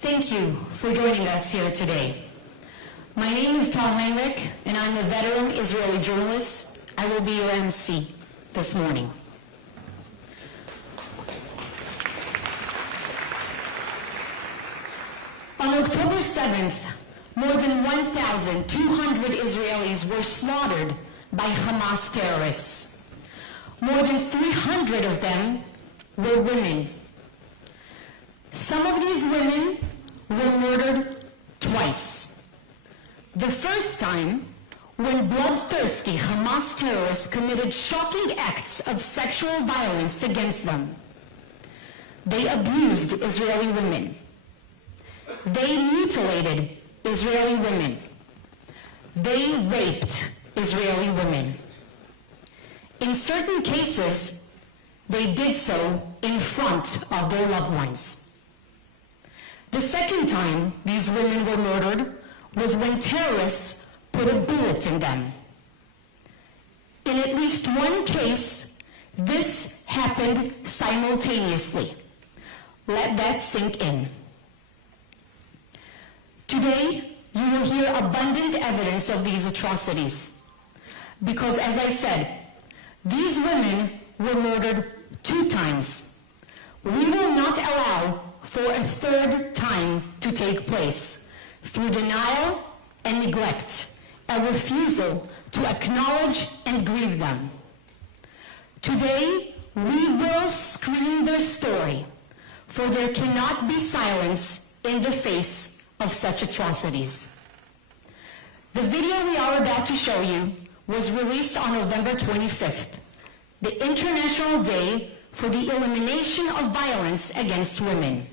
Thank you for joining us here today. My name is Tal Heinrich, and I'm a veteran Israeli journalist. I will be your MC this morning. On October 7th, more than 1,200 Israelis were slaughtered by Hamas terrorists. More than 300 of them were women. Some of these women were murdered twice. The first time, when bloodthirsty Hamas terrorists committed shocking acts of sexual violence against them. They abused Israeli women. They mutilated Israeli women. They raped Israeli women. In certain cases, they did so in front of their loved ones. The second time these women were murdered was when terrorists put a bullet in them. In at least one case, this happened simultaneously. Let that sink in. Today, you will hear abundant evidence of these atrocities. Because, as I said, these women were murdered 2 times. We will not allow for a third time to take place through denial and neglect, a refusal to acknowledge and grieve them. Today, we will scream their story, for there cannot be silence in the face of such atrocities. The video we are about to show you was released on November 25th, the International Day for the Elimination of Violence Against Women.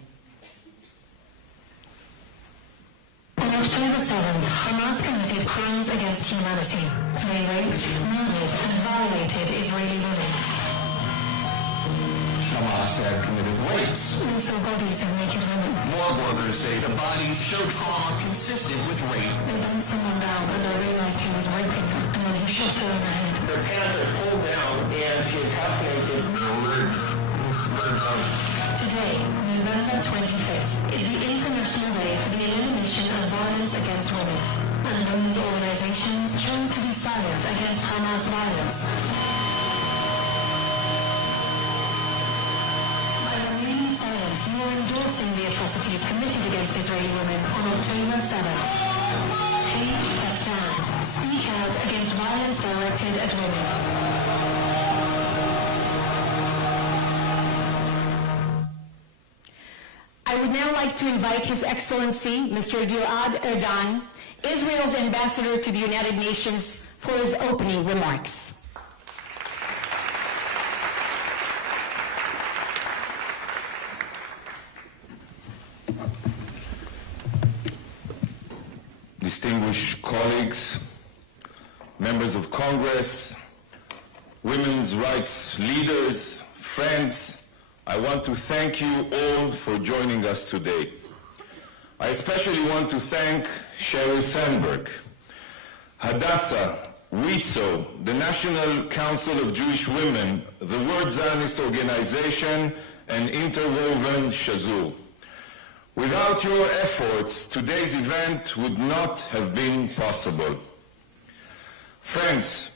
On October 7th, Hamas committed crimes against humanity. They raped, murdered, and violated Israeli women. Hamas had committed rapes. We saw bodies of naked women. Morgue workers say the bodies show trauma consistent with rape. They bent someone down when they realized he was raping them, and then he shot her in the head. Their pants are pulled down and she is half naked. Her legs spread out. Today, November 25th, is the International Day for the Elimination of Violence Against Women, and women's organizations chose to be silent against Hamas violence. By remaining silent, you are endorsing the atrocities committed against Israeli women on October 7th. Take a stand. Speak out against violence directed at women. I would now like to invite His Excellency, Mr. Gilad Erdan, Israel's ambassador to the United Nations, for his opening remarks. Distinguished colleagues, members of Congress, women's rights leaders, friends, I want to thank you all for joining us today. I especially want to thank Sheryl Sandberg, Hadassah, WITZO, the National Council of Jewish Women, the World Zionist Organization, and Interwoven Shazul. Without your efforts, today's event would not have been possible. Friends,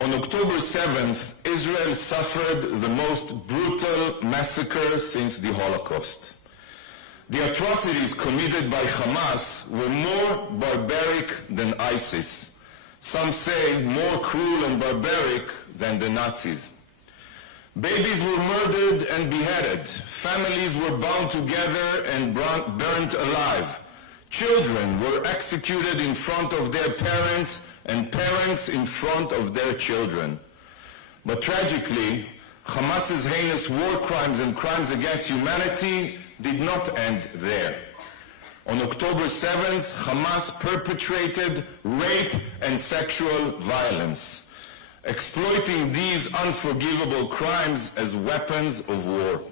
on October 7th, Israel suffered the most brutal massacre since the Holocaust. The atrocities committed by Hamas were more barbaric than ISIS. Some say more cruel and barbaric than the Nazis. Babies were murdered and beheaded. Families were bound together and burnt alive. Children were executed in front of their parents and parents in front of their children. But tragically, Hamas's heinous war crimes and crimes against humanity did not end there. On October 7th, Hamas perpetrated rape and sexual violence, exploiting these unforgivable crimes as weapons of war.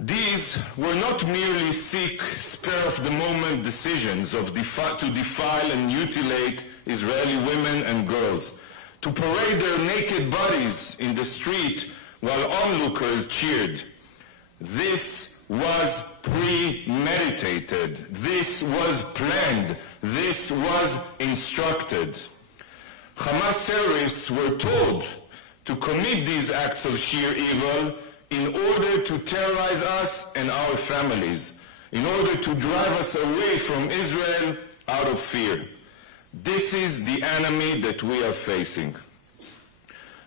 These were not merely sick, spur-of-the-moment decisions to defile and mutilate Israeli women and girls, to parade their naked bodies in the street while onlookers cheered. This was premeditated. This was planned. This was instructed. Hamas terrorists were told to commit these acts of sheer evil in order to terrorize us and our families, in order to drive us away from Israel out of fear. This is the enemy that we are facing.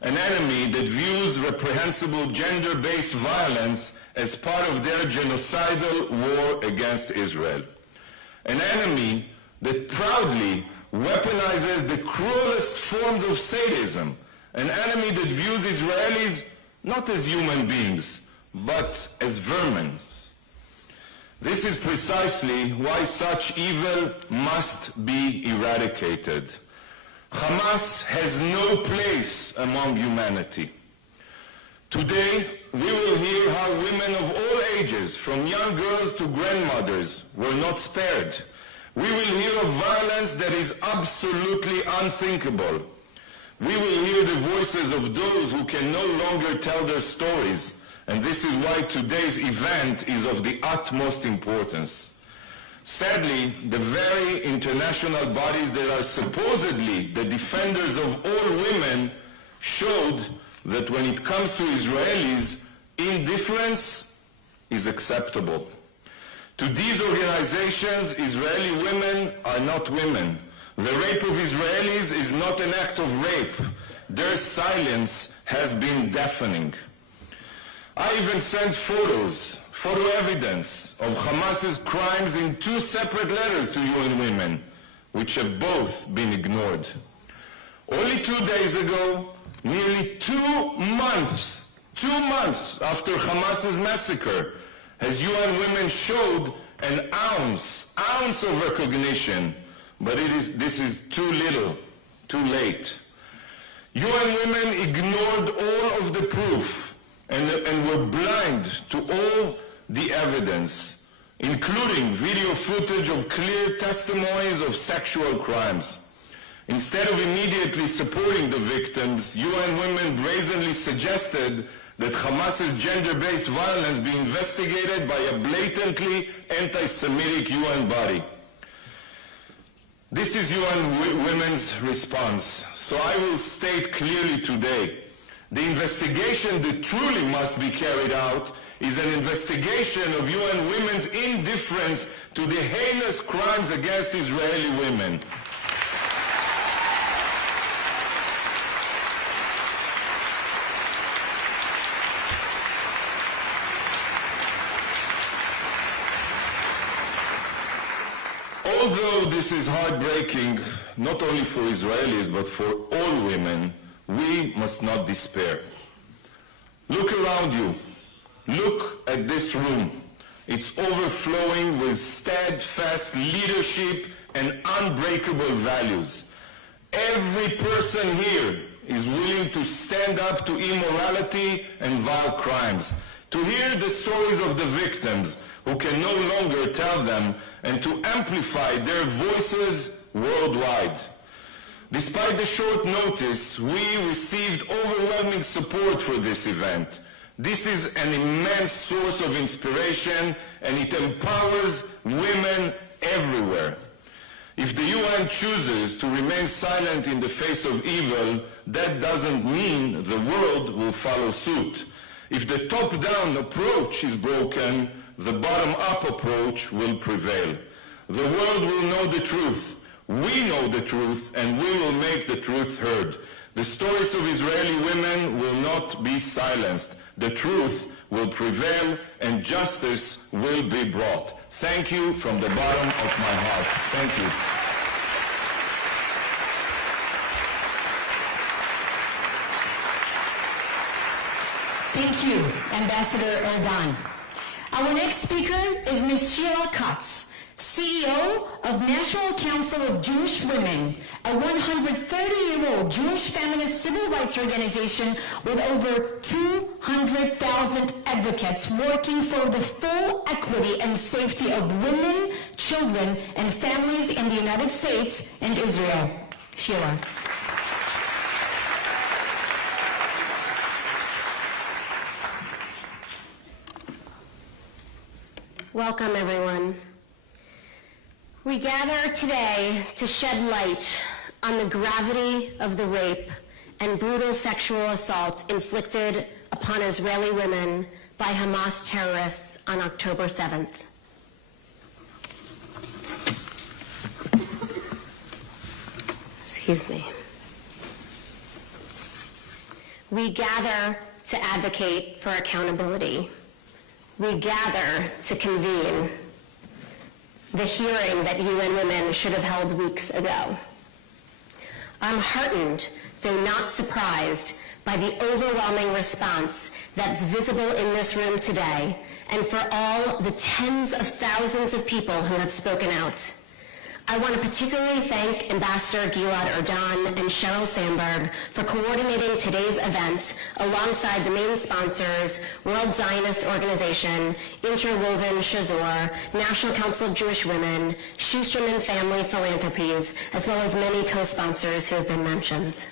An enemy that views reprehensible gender-based violence as part of their genocidal war against Israel. An enemy that proudly weaponizes the cruelest forms of sadism. An enemy that views Israelis not as human beings, but as vermin. This is precisely why such evil must be eradicated. Hamas has no place among humanity. Today, we will hear how women of all ages, from young girls to grandmothers, were not spared. We will hear of violence that is absolutely unthinkable. We will hear the voices of those who can no longer tell their stories, and this is why today's event is of the utmost importance. Sadly, the very international bodies that are supposedly the defenders of all women showed that when it comes to Israelis, indifference is acceptable. To these organizations, Israeli women are not women. The rape of Israelis is not an act of rape. Their silence has been deafening. I even sent photo evidence of Hamas's crimes in 2 separate letters to UN Women, which have both been ignored. Only 2 days ago, nearly 2 months after Hamas's massacre, as UN Women showed an ounce of recognition, but this is too little, too late. UN Women ignored all of the proof and were blind to all the evidence, including video footage of clear testimonies of sexual crimes. Instead of immediately supporting the victims, UN Women brazenly suggested that Hamas's gender-based violence be investigated by a blatantly anti-Semitic UN body. This is UN Women's response. So I will state clearly today, the investigation that truly must be carried out is an investigation of UN Women's indifference to the heinous crimes against Israeli women. Although this is heartbreaking, not only for Israelis, but for all women, we must not despair. Look around you. Look at this room. It's overflowing with steadfast leadership and unbreakable values. Every person here is willing to stand up to immorality and vile crimes, to hear the stories of the victims who can no longer tell them, and to amplify their voices worldwide. Despite the short notice, we received overwhelming support for this event. This is an immense source of inspiration, and it empowers women everywhere. If the UN chooses to remain silent in the face of evil, that doesn't mean the world will follow suit. If the top-down approach is broken, the bottom-up approach will prevail. The world will know the truth. We know the truth, and we will make the truth heard. The stories of Israeli women will not be silenced. The truth will prevail, and justice will be brought. Thank you from the bottom of my heart. Thank you. Thank you, Ambassador Erdan. Our next speaker is Ms. Shira Katz, CEO of National Council of Jewish Women, a 130-year-old Jewish feminist civil rights organization with over 200,000 advocates working for the full equity and safety of women, children, and families in the United States and Israel. Shira. Welcome, everyone. We gather today to shed light on the gravity of the rape and brutal sexual assault inflicted upon Israeli women by Hamas terrorists on October 7th. Excuse me. We gather to advocate for accountability. We gather to convene the hearing that UN Women should have held weeks ago. I'm heartened, though not surprised, by the overwhelming response that's visible in this room today and for all the tens of thousands of people who have spoken out. I want to particularly thank Ambassador Gilad Erdan and Sheryl Sandberg for coordinating today's event alongside the main sponsors, World Zionist Organization, Interwoven Shazor, National Council of Jewish Women, Schusterman Family Philanthropies, as well as many co-sponsors who have been mentioned.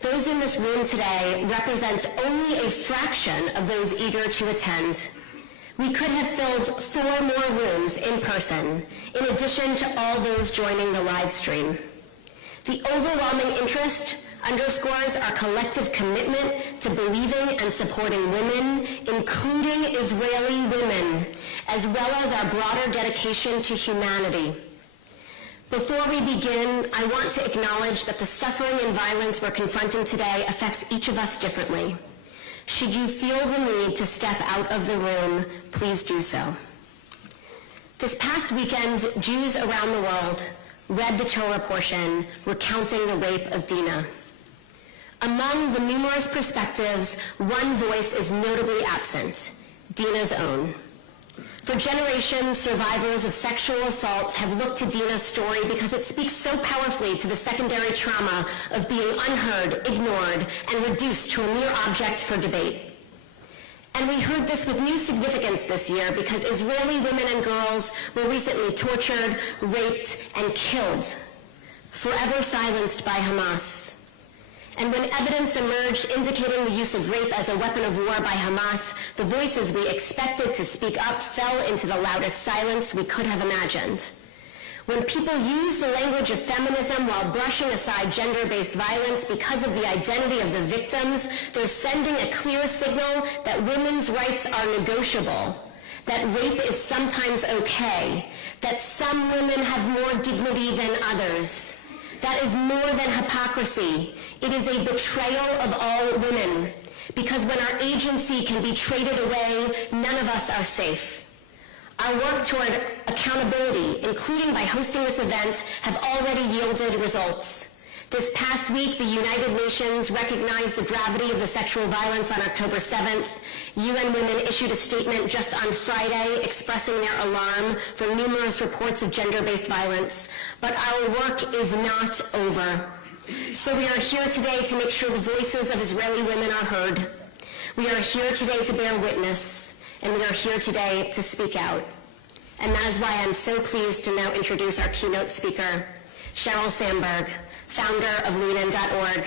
Those in this room today represent only a fraction of those eager to attend. We could have filled 4 more rooms in person, in addition to all those joining the live stream. The overwhelming interest underscores our collective commitment to believing and supporting women, including Israeli women, as well as our broader dedication to humanity. Before we begin, I want to acknowledge that the suffering and violence we're confronting today affects each of us differently. Should you feel the need to step out of the room, please do so. This past weekend, Jews around the world read the Torah portion recounting the rape of Dinah. Among the numerous perspectives, one voice is notably absent, Dinah's own. For generations, survivors of sexual assault have looked to Dinah's story because it speaks so powerfully to the secondary trauma of being unheard, ignored, and reduced to a mere object for debate. And we heard this with new significance this year because Israeli women and girls were recently tortured, raped, and killed, forever silenced by Hamas. And when evidence emerged indicating the use of rape as a weapon of war by Hamas, the voices we expected to speak up fell into the loudest silence we could have imagined. When people use the language of feminism while brushing aside gender-based violence because of the identity of the victims, they're sending a clear signal that women's rights are negotiable, that rape is sometimes okay, that some women have more dignity than others. That is more than hypocrisy. It is a betrayal of all women, because when our agency can be traded away, none of us are safe. Our work toward accountability, including by hosting this event, have already yielded results. This past week, the United Nations recognized the gravity of the sexual violence on October 7th. UN Women issued a statement just on Friday expressing their alarm for numerous reports of gender-based violence. But our work is not over. So we are here today to make sure the voices of Israeli women are heard. We are here today to bear witness, and we are here today to speak out. And that is why I'm so pleased to now introduce our keynote speaker, Sheryl Sandberg, founder of leanin.org.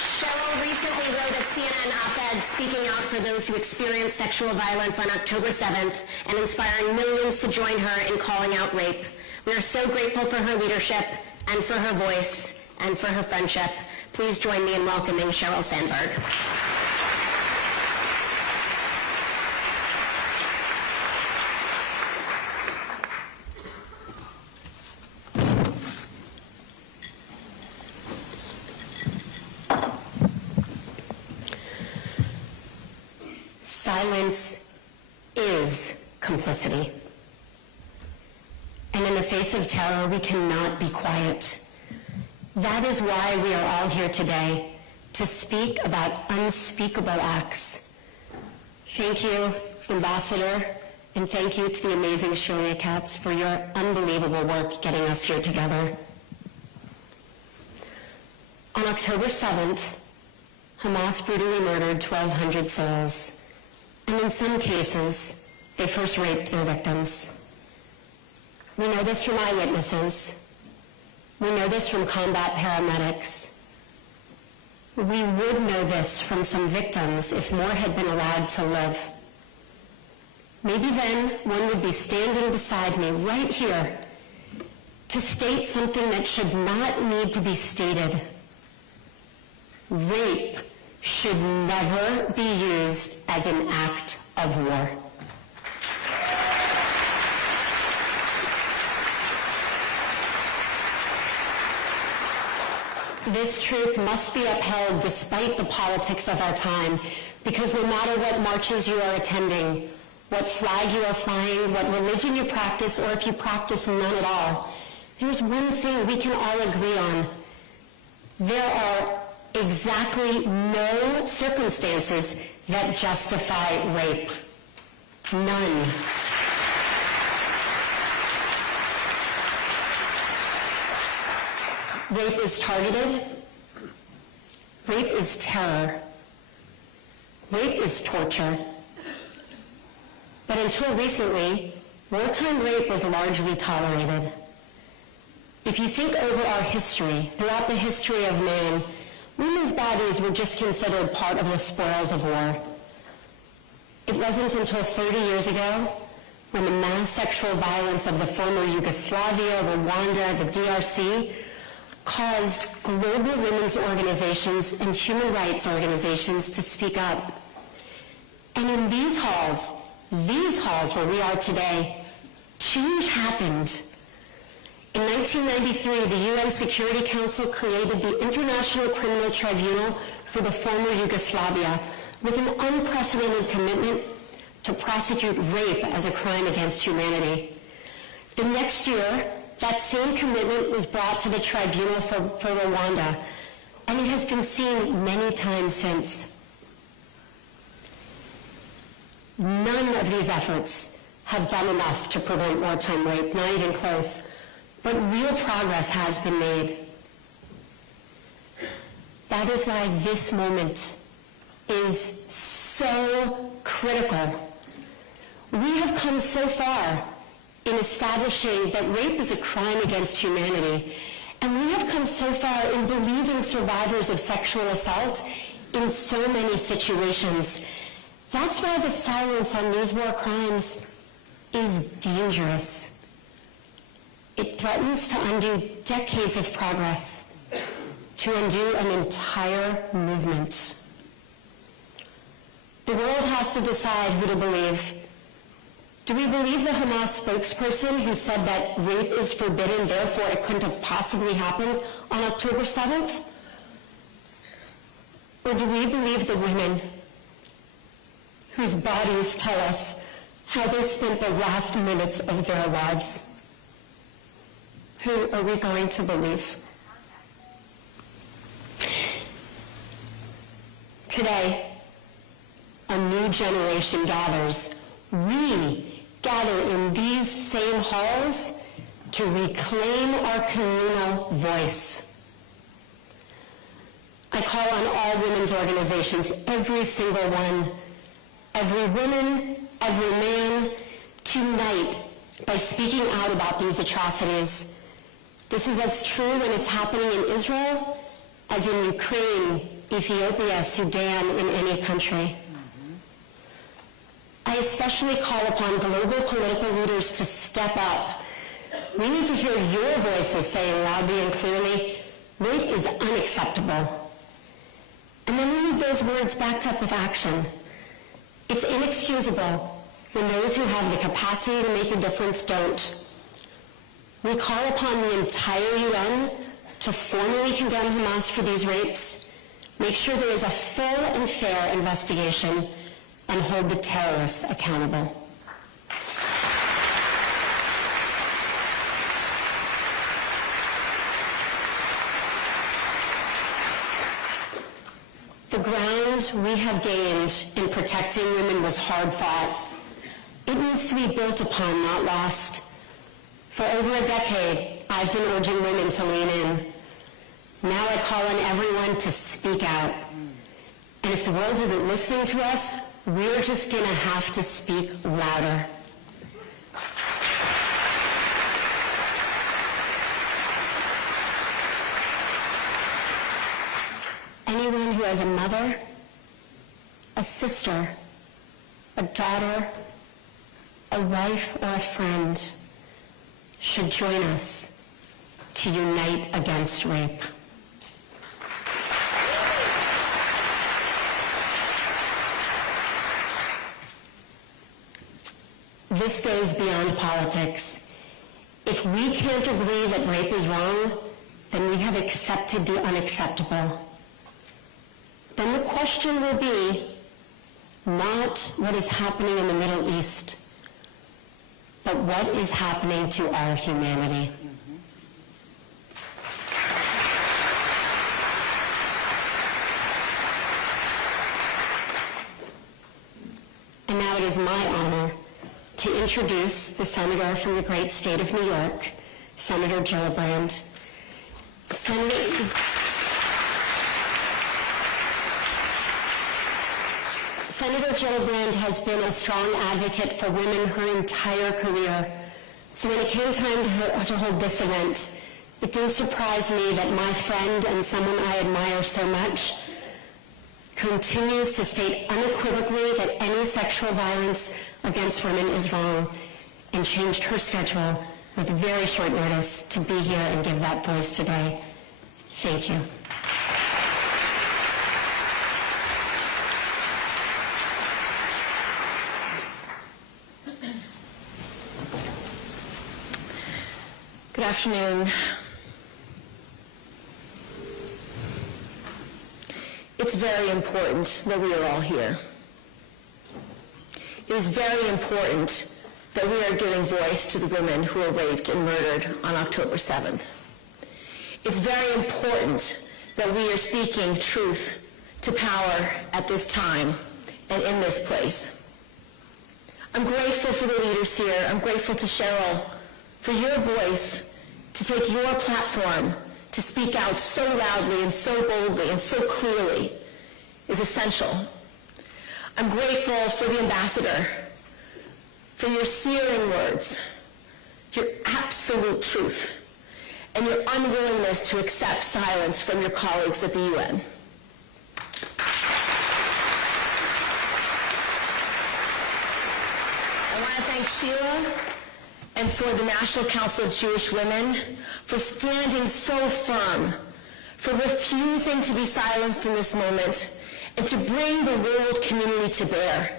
Sheryl recently wrote a CNN op-ed speaking out for those who experienced sexual violence on October 7th and inspiring millions to join her in calling out rape. We are so grateful for her leadership and for her voice and for her friendship. Please join me in welcoming Sheryl Sandberg. Silence is complicity. And in the face of terror, we cannot be quiet. That is why we are all here today, to speak about unspeakable acts. Thank you, Ambassador, and thank you to the amazing Sharia Katz for your unbelievable work getting us here together. On October 7th, Hamas brutally murdered 1,200 souls. And in some cases, they first raped their victims. We know this from eyewitnesses. We know this from combat paramedics. We would know this from some victims if more had been allowed to live. Maybe then one would be standing beside me right here to state something that should not need to be stated. Rape should never be used as an act of war. This truth must be upheld despite the politics of our time, because no matter what marches you are attending, what flag you are flying, what religion you practice, or if you practice none at all, there's one thing we can all agree on. There are exactly no circumstances that justify rape. None. Rape is targeted. Rape is terror. Rape is torture. But until recently, wartime rape was largely tolerated. If you think over our history, throughout the history of man, women's bodies were just considered part of the spoils of war. It wasn't until 30 years ago, when the mass sexual violence of the former Yugoslavia, Rwanda, the DRC, caused global women's organizations and human rights organizations to speak up. And in these halls where we are today, change happened. In 1993, the UN Security Council created the International Criminal Tribunal for the former Yugoslavia with an unprecedented commitment to prosecute rape as a crime against humanity. The next year, that same commitment was brought to the tribunal for Rwanda, and it has been seen many times since. None of these efforts have done enough to prevent wartime rape, not even close, but real progress has been made. That is why this moment is so critical. We have come so far in establishing that rape is a crime against humanity, and we have come so far in believing survivors of sexual assault in so many situations. That's why the silence on these war crimes is dangerous. It threatens to undo decades of progress, to undo an entire movement. The world has to decide who to believe. Do we believe the Hamas spokesperson who said that rape is forbidden, therefore it couldn't have possibly happened on October 7th? Or do we believe the women whose bodies tell us how they spent the last minutes of their lives? Who are we going to believe? Today, a new generation gathers. We gather in these same halls to reclaim our communal voice. I call on all women's organizations, every single one, every woman, every man, to unite by speaking out about these atrocities. This is as true when it's happening in Israel as in Ukraine, Ethiopia, Sudan, in any country. I especially call upon global political leaders to step up. We need to hear your voices saying loudly and clearly, rape is unacceptable. And then we need those words backed up with action. It's inexcusable when those who have the capacity to make a difference don't. We call upon the entire UN to formally condemn Hamas for these rapes, make sure there is a full and fair investigation, and hold the terrorists accountable. The ground we have gained in protecting women was hard fought. It needs to be built upon, not lost. For over a decade, I've been urging women to lean in. Now I call on everyone to speak out. And if the world isn't listening to us, we're just going to have to speak louder. anyone who has a mother, a sister, a daughter, a wife, or a friend should join us to unite against rape. This goes beyond politics. If we can't agree that rape is wrong, then we have accepted the unacceptable. Then the question will be not what is happening in the Middle East, but what is happening to all humanity. And now it is my honor to introduce the senator from the great state of New York, Senator Gillibrand. Senator Gillibrand has been a strong advocate for women her entire career. So when it came time to hold this event, it didn't surprise me that my friend and someone I admire so much continues to state unequivocally that any sexual violence against women is wrong, and changed her schedule with very short notice to be here and give that voice today. Thank you. Good afternoon. It's very important that we are all here. It is very important that we are giving voice to the women who were raped and murdered on October 7th. It's very important that we are speaking truth to power at this time and in this place. I'm grateful for the leaders here. I'm grateful to Cheryl for your voice, to take your platform to speak out so loudly and so boldly and so clearly is essential. I'm grateful for the ambassador, for your searing words, your absolute truth, and your unwillingness to accept silence from your colleagues at the UN. I want to thank Sheila and for the National Council of Jewish Women for standing so firm, for refusing to be silenced in this moment, and to bring the world community to bear.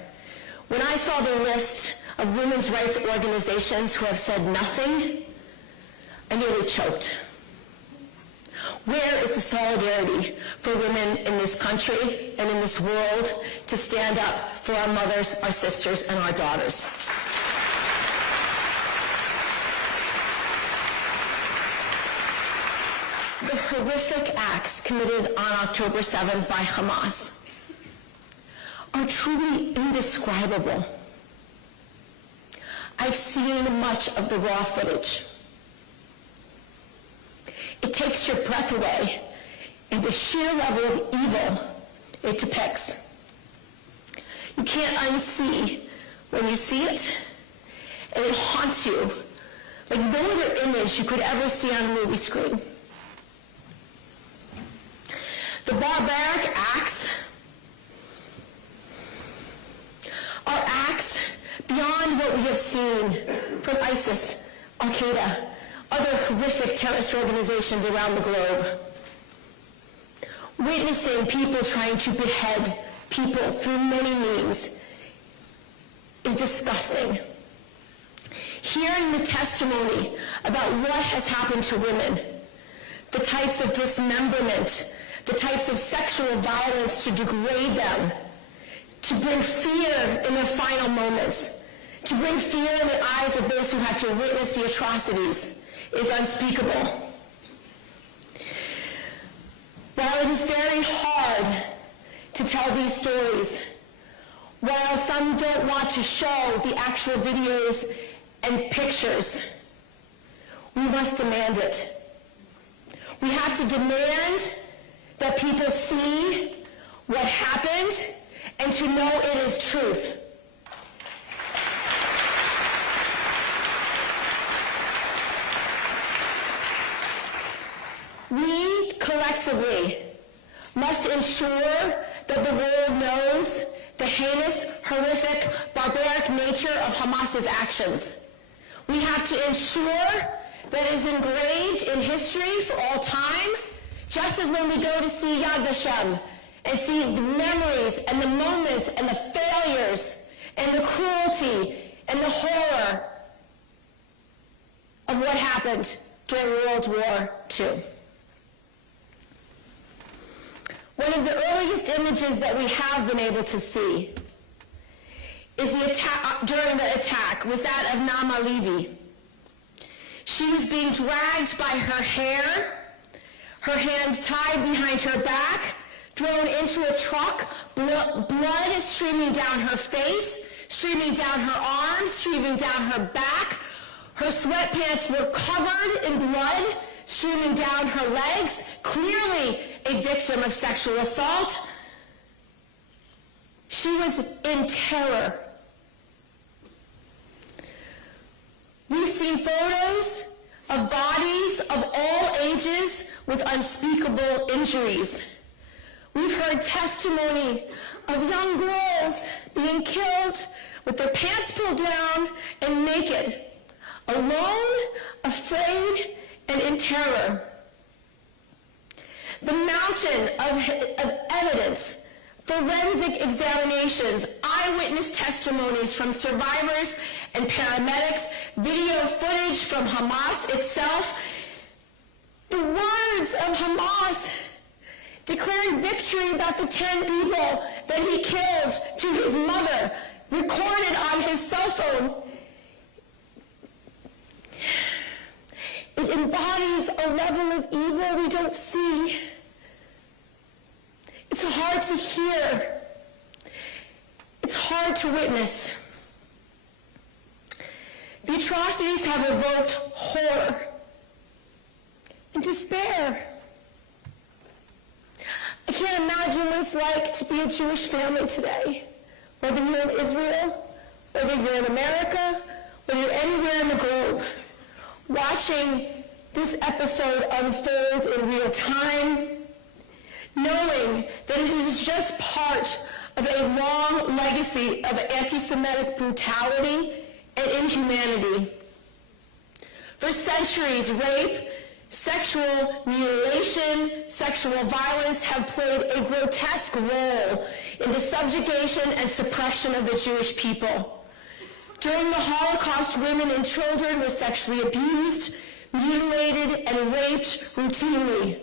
When I saw the list of women's rights organizations who have said nothing, I nearly choked. Where is the solidarity for women in this country and in this world to stand up for our mothers, our sisters, and our daughters? The horrific acts committed on October 7th by Hamas are truly indescribable. I've seen much of the raw footage. It takes your breath away in the sheer level of evil it depicts. You can't unsee when you see it, and it haunts you like no other image you could ever see on a movie screen. The barbaric acts are acts beyond what we have seen from ISIS, Al-Qaeda, other horrific terrorist organizations around the globe. Witnessing people trying to behead people through many means is disgusting. Hearing the testimony about what has happened to women, the types of dismemberment, the types of sexual violence to degrade them, to bring fear in their final moments, to bring fear in the eyes of those who had to witness the atrocities, is unspeakable. While it is very hard to tell these stories, while some don't want to show the actual videos and pictures, we must demand it. We have to demand that people see what happened and to know it is truth. We collectively must ensure that the world knows the heinous, horrific, barbaric nature of Hamas's actions. We have to ensure that it is engraved in history for all time, just as when we go to see Yad Vashem and see the memories and the moments and the failures and the cruelty and the horror of what happened during World War II. One of the earliest images that we have been able to see is during the attack was that of Naama Levy. She was being dragged by her hair, her hands tied behind her back, thrown into a truck, blood is streaming down her face, streaming down her arms, streaming down her back. Her sweatpants were covered in blood, streaming down her legs, clearly a victim of sexual assault. She was in terror. We've seen photos of bodies of all ages with unspeakable injuries. We've heard testimony of young girls being killed with their pants pulled down and naked, alone, afraid, and in terror. The mountain of evidence, forensic examinations, eyewitness testimonies from survivors and paramedics, video footage from Hamas itself, the words of Hamas declaring victory about the 10 people that he killed to his mother, recorded on his cell phone. It embodies a level of evil we don't see. It's hard to hear. It's hard to witness. The atrocities have evoked horror and despair. I can't imagine what it's like to be a Jewish family today, whether you're in Israel, whether you're in America, whether you're anywhere in the globe, watching this episode unfold in real time, knowing that it is just part of a long legacy of anti-Semitic brutality and inhumanity. For centuries, rape, sexual mutilation, sexual violence have played a grotesque role in the subjugation and suppression of the Jewish people. During the Holocaust, women and children were sexually abused, mutilated, and raped routinely.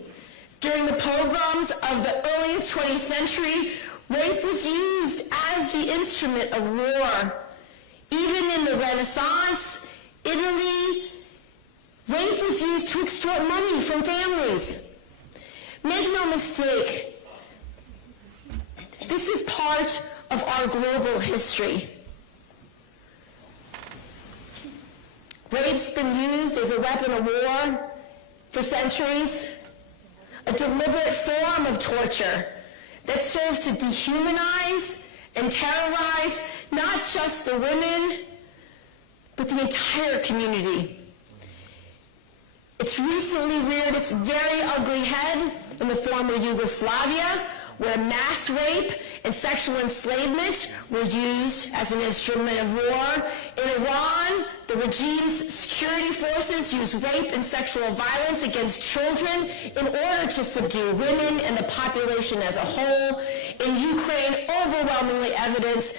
During the pogroms of the early 20th century, rape was used as the instrument of war. Even in the Renaissance, Italy, rape was used to extort money from families. Make no mistake, this is part of our global history. Rape's been used as a weapon of war for centuries, a deliberate form of torture that serves to dehumanize and terrorize not just the women, but the entire community. It's recently reared its very ugly head in the former Yugoslavia, where mass rape and sexual enslavement were used as an instrument of war. In Iran, the regime's security forces used rape and sexual violence against children in order to subdue women and the population as a whole. In Ukraine, overwhelmingly evidence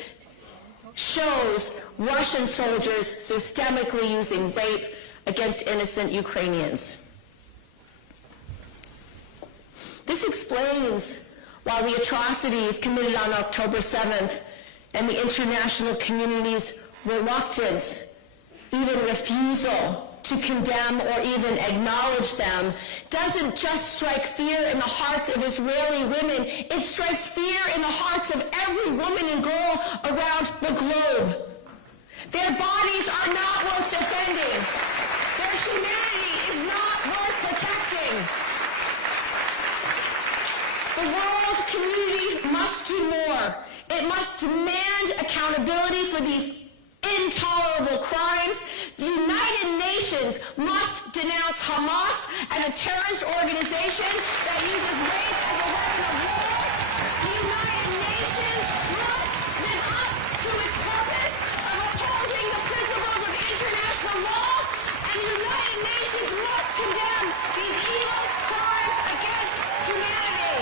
shows Russian soldiers systemically using rape against innocent Ukrainians. This explains why the atrocities committed on October 7th and the international community's reluctance, even refusal to condemn or even acknowledge them, doesn't just strike fear in the hearts of Israeli women, it strikes fear in the hearts of every woman and girl around the globe. Their bodies are not worth defending. Their humanity is not worth protecting. The world community must do more. It must demand accountability for these intolerable crimes. The United Nations must denounce Hamas as a terrorist organization that uses rape as a weapon of war. The United Nations must live up to its purpose of upholding the principles of international law, and the United Nations must condemn these evil crimes against humanity.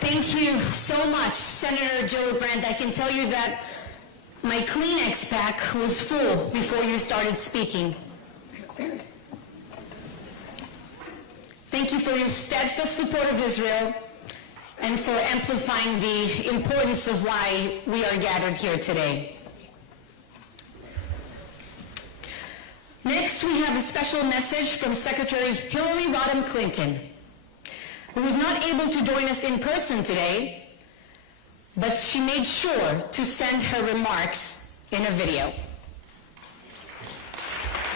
Thank you so much, Senator Gillibrand. I can tell you that my Kleenex pack was full before you started speaking. Thank you for your steadfast support of Israel and for amplifying the importance of why we are gathered here today. Next, we have a special message from Secretary Hillary Rodham Clinton, who was not able to join us in person today, but she made sure to send her remarks in a video.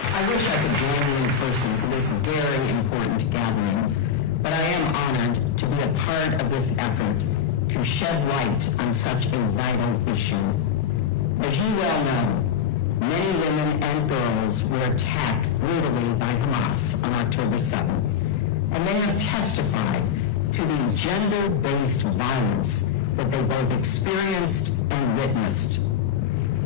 I wish I could join you in person for this very important gathering, but I am honored to be a part of this effort to shed light on such a vital issue. As you well know, many women and girls were attacked brutally by Hamas on October 7th, and they have testified to the gender-based violence that they both experienced and witnessed.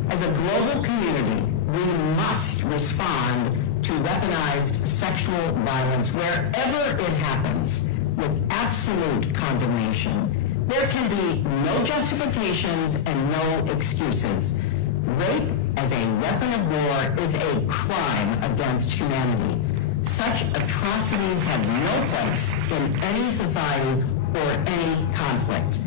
As a global community, we must respond to weaponized sexual violence wherever it happens with absolute condemnation. There can be no justifications and no excuses. Rape as a weapon of war is a crime against humanity. Such atrocities have no place in any society or any conflict.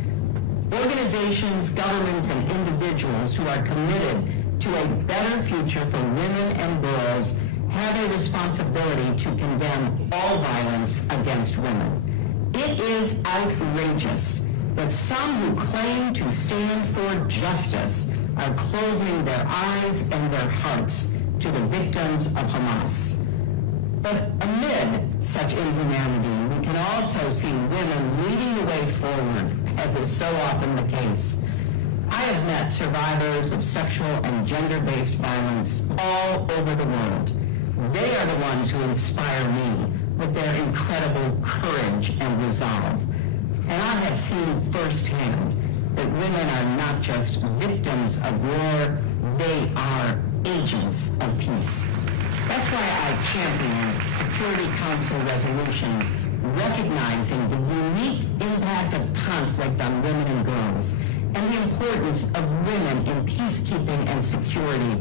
Organizations, governments, and individuals who are committed to a better future for women and girls have a responsibility to condemn all violence against women. It is outrageous that some who claim to stand for justice are closing their eyes and their hearts to the victims of Hamas. But amid such inhumanity, we can also see women leading the way forward, as is so often the case. I have met survivors of sexual and gender-based violence all over the world. They are the ones who inspire me with their incredible courage and resolve. And I have seen firsthand that women are not just victims of war, they are agents of peace. That's why I championed Security Council resolutions recognizing the unique impact of conflict on women and girls and the importance of women in peacekeeping and security,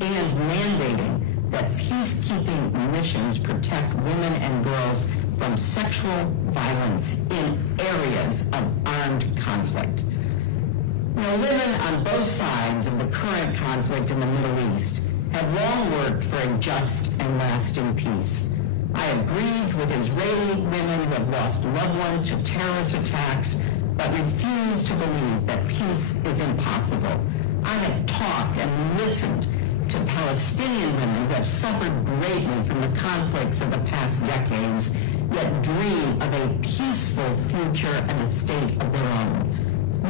and mandating that peacekeeping missions protect women and girls from sexual violence in areas of armed conflict. You know, women on both sides of the current conflict in the Middle East have long worked for a just and lasting peace. I have grieved with Israeli women who have lost loved ones to terrorist attacks, but refuse to believe that peace is impossible. I have talked and listened to Palestinian women who have suffered greatly from the conflicts of the past decades, yet dream of a peaceful future and a state of their own.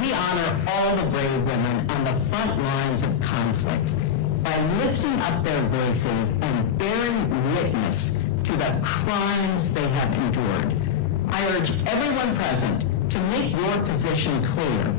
We honor all the brave women on the front lines of conflict by lifting up their voices and bearing witness to the crimes they have endured. I urge everyone present to make your position clear.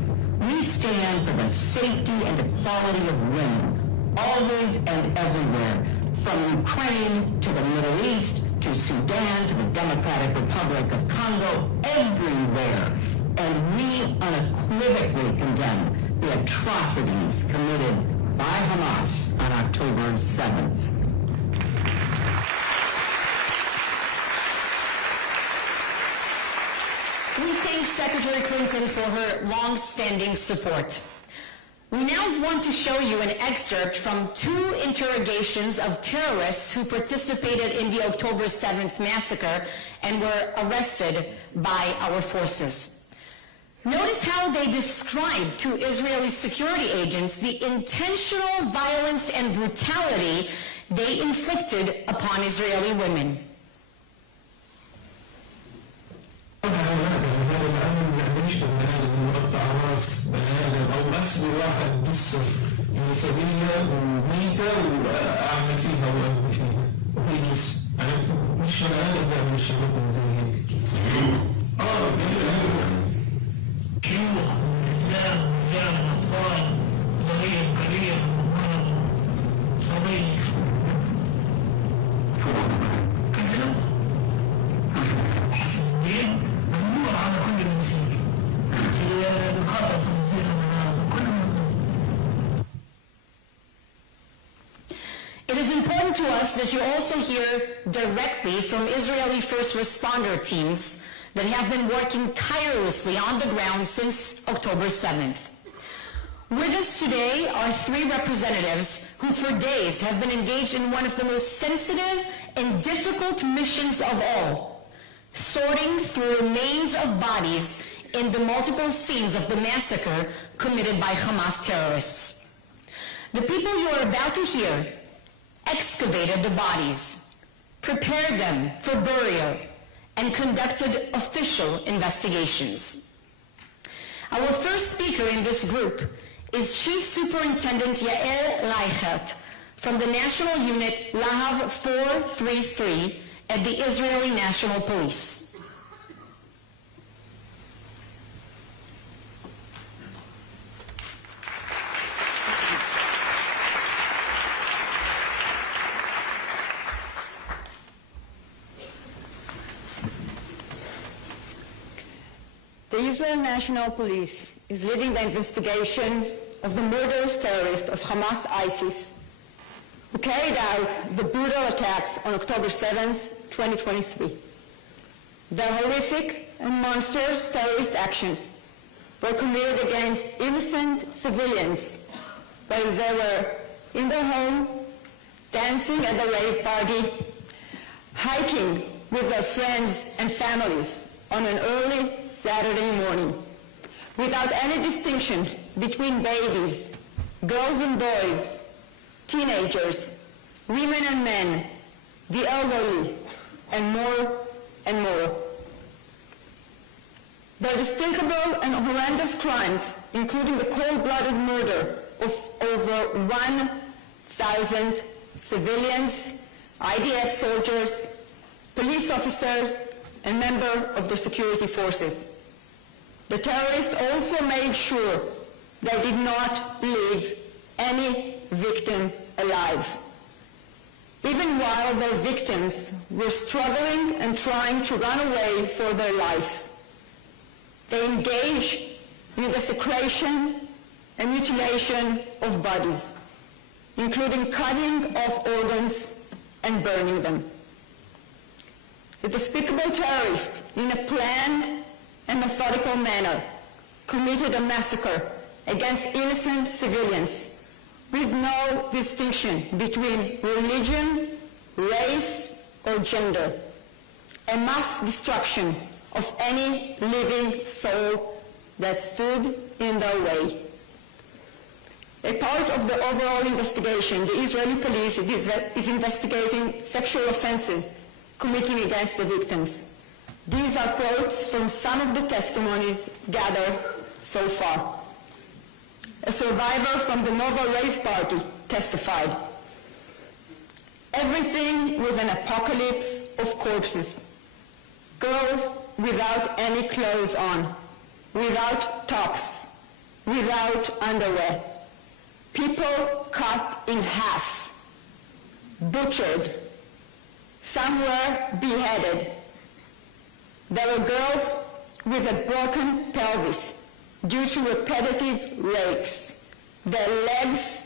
We stand for the safety and equality of women, always and everywhere, from Ukraine to the Middle East, to Sudan, to the Democratic Republic of Congo, everywhere. And we unequivocally condemn the atrocities committed by Hamas on October 7th. We thank Secretary Clinton for her long-standing support. We now want to show you an excerpt from 2 interrogations of terrorists who participated in the October 7th massacre and were arrested by our forces. Notice how they describe to Israeli security agents the intentional violence and brutality they inflicted upon Israeli women. شيوخ الإسلام رجال أطفال صغير كبير مرض صبي كذلك حسن الدين ممنوع على كل المسلمين الخطأ في الزنا من هذا كل ممنوع. It is important to us that you also hear directly from Israeli first responder teams that have been working tirelessly on the ground since October 7th. With us today are three representatives who for days have been engaged in one of the most sensitive and difficult missions of all, sorting through remains of bodies in the multiple scenes of the massacre committed by Hamas terrorists. The people you are about to hear excavated the bodies, prepared them for burial, and conducted official investigations. Our first speaker in this group is Chief Superintendent Yael Reichert from the National Unit Lahav 433 at the Israeli National Police. The Israel National Police is leading the investigation of the murderous terrorists of Hamas ISIS who carried out the brutal attacks on October 7th, 2023. Their horrific and monstrous terrorist actions were committed against innocent civilians while they were in their home, dancing at the rave party, hiking with their friends and families on an early Saturday morning, without any distinction between babies, girls and boys, teenagers, women and men, the elderly, and more and more. Their despicable and horrendous crimes, including the cold-blooded murder of over 1,000 civilians, IDF soldiers, police officers, and members of the security forces. The terrorists also made sure they did not leave any victim alive, even while their victims were struggling and trying to run away for their lives. They engaged with the desecration and mutilation of bodies, including cutting off organs and burning them. The despicable terrorists, in a planned and methodical manner, committed a massacre against innocent civilians with no distinction between religion, race, or gender, a mass destruction of any living soul that stood in their way. A part of the overall investigation, the Israeli police is investigating sexual offenses committed against the victims. These are quotes from some of the testimonies gathered so far. A survivor from the Nova Rave Party testified. Everything was an apocalypse of corpses. Girls without any clothes on, without tops, without underwear. People cut in half, butchered. Some were beheaded. There were girls with a broken pelvis due to repetitive rapes. Their legs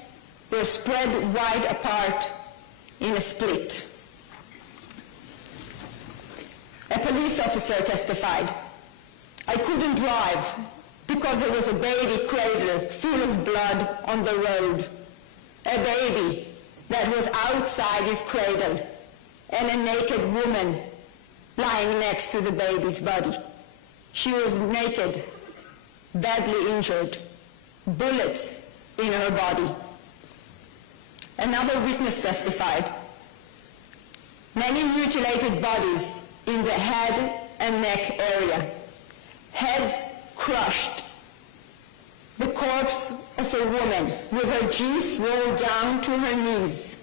were spread wide apart in a split. A police officer testified, "I couldn't drive because there was a baby cradle full of blood on the road. A baby that was outside his cradle and a naked woman lying next to the baby's body. She was naked badly injured, bullets in her body. Another witness testified, many mutilated bodies in the head and neck area, heads crushed, the corpse of a woman with her jeans rolled down to her knees,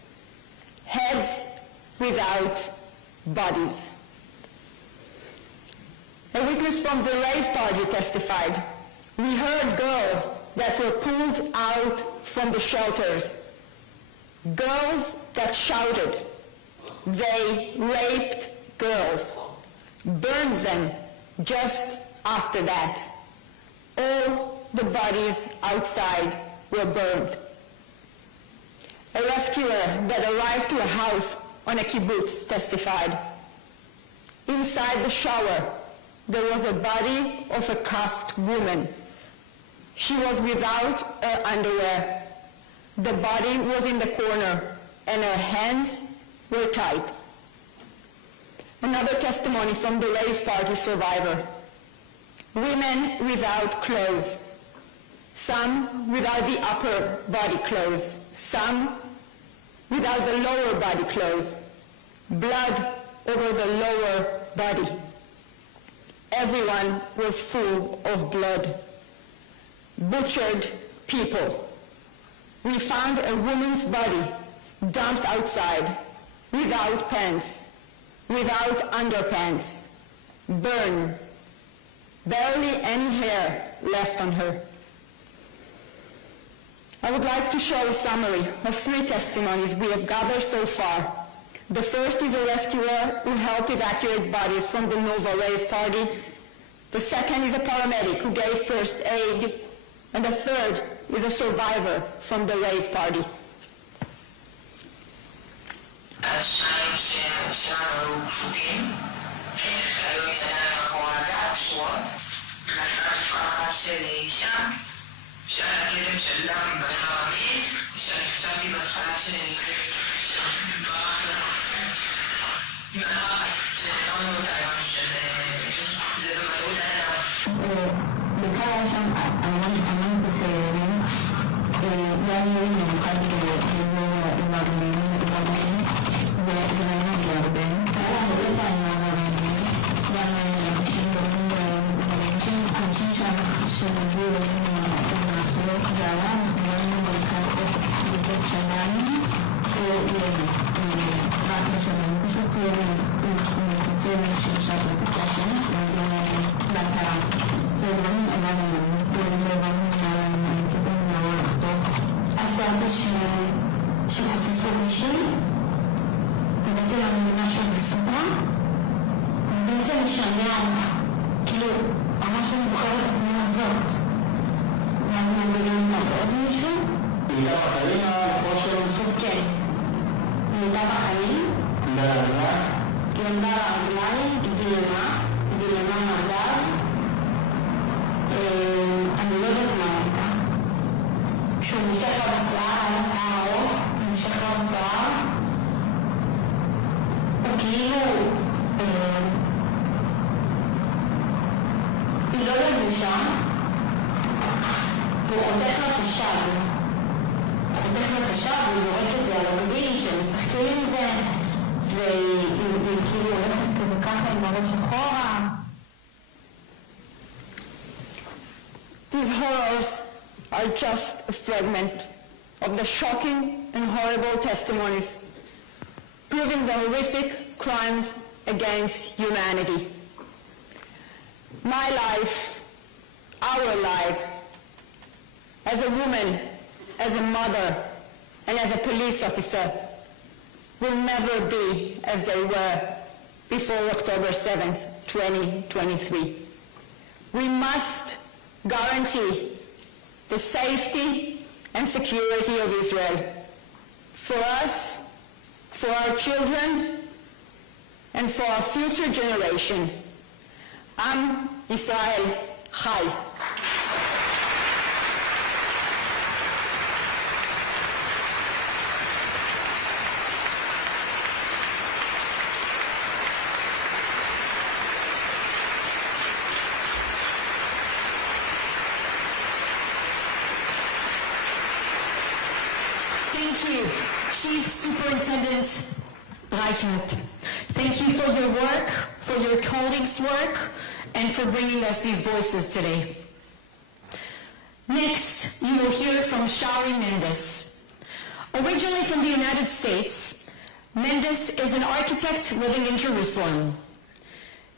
heads without bodies. A witness from the rave party testified, we heard girls that were pulled out from the shelters, girls that shouted, they raped girls, burned them just after that. All the bodies outside were burned. A rescuer that arrived to a house on a kibbutz testified, inside the shower there was a body of a cuffed woman. She was without her underwear. The body was in the corner and her hands were tied. Another testimony from the rave party survivor. Women without clothes. Some without the upper body clothes. Some without the lower body clothes. Blood over the lower body. Everyone was full of blood. Butchered people. We found a woman's body dumped outside, without pants, without underpants, burned, barely any hair left on her. I would like to show a summary of 3 testimonies we have gathered so far. The first is a rescuer who helped evacuate bodies from the Nova rave party. The second is a paramedic who gave first aid. And the third is a survivor from the rave party. These horrors are just a fragment of the shocking and horrible testimonies proving the horrific crimes against humanity. My life, our lives, as a woman, as a mother, and as a police officer, will never be as they were before October 7th, 2023. We must guarantee the safety and security of Israel for us, for our children, and for our future generation. Am Israel Chai. Thank you, Chief Superintendent Reichert. Thank you for your work, for your colleagues' work, and for bringing us these voices today. Next, you will hear from Shari Mendes. Originally from the United States, Mendes is an architect living in Jerusalem.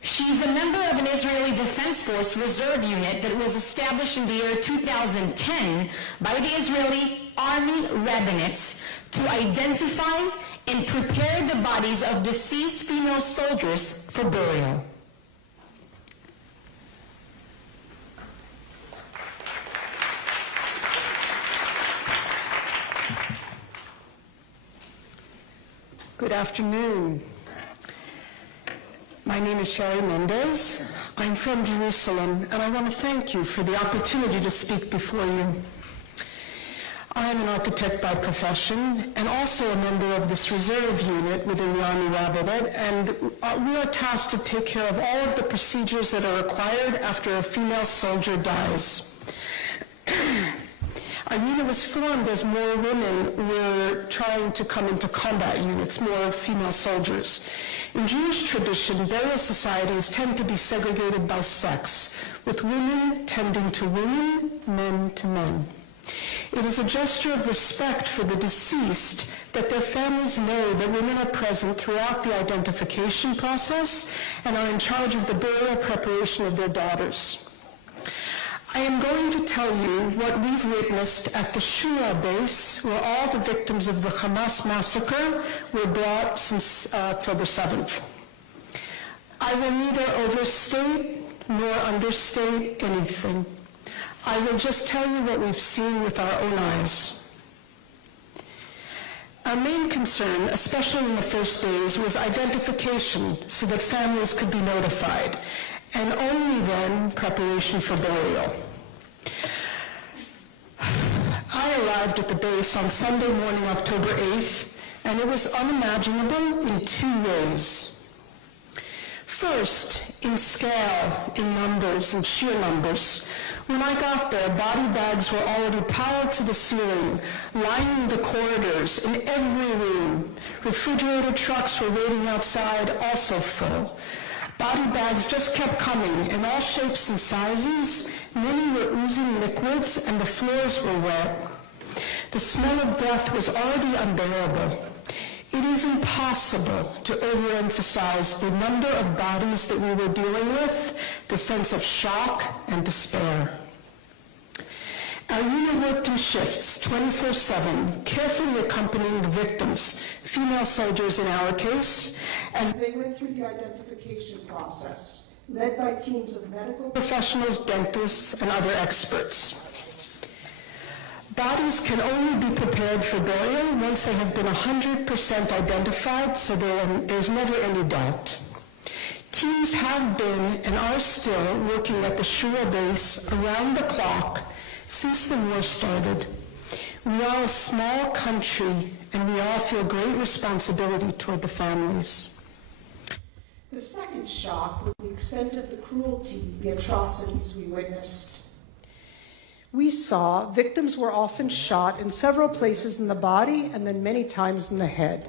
She's a member of an Israeli Defense Force reserve unit that was established in the year 2010 by the Israeli Army Rabbinate to identify and prepare the bodies of deceased female soldiers for burial. Good afternoon. My name is Shari Mendes. I'm from Jerusalem, and I want to thank you for the opportunity to speak before you. I am an architect by profession and also a member of this reserve unit within the Army Rabbinate, and we are tasked to take care of all of the procedures that are required after a female soldier dies. Our unit was formed as more women were trying to come into combat units, more female soldiers. In Jewish tradition, burial societies tend to be segregated by sex, with women tending to women, men to men. It is a gesture of respect for the deceased that their families know that women are present throughout the identification process and are in charge of the burial preparation of their daughters. I am going to tell you what we've witnessed at the Shura base, where all the victims of the Hamas massacre were brought since October 7th. I will neither overstate nor understate anything. I will just tell you what we've seen with our own eyes. Our main concern, especially in the first days, was identification so that families could be notified, and only then preparation for burial. I arrived at the base on Sunday morning, October 8th, and it was unimaginable in two ways. First, in scale, in numbers, in sheer numbers. When I got there, body bags were already piled to the ceiling, lining the corridors in every room. Refrigerator trucks were waiting outside, also full. Body bags just kept coming in all shapes and sizes. Many were oozing liquids, and the floors were wet. The smell of death was already unbearable. It is impossible to overemphasize the number of bodies that we were dealing with, the sense of shock and despair. Our unit worked in shifts 24/7, carefully accompanying the victims, female soldiers in our case, as they went through the identification process, led by teams of medical professionals, dentists, and other experts. Bodies can only be prepared for burial once they have been 100% identified, so there's never any doubt. Teams have been and are still working at the Shura base around the clock since the war started. We are a small country, and we all feel great responsibility toward the families. The second shock was the extent of the cruelty, the atrocities we witnessed. We saw victims were often shot in several places in the body and then many times in the head.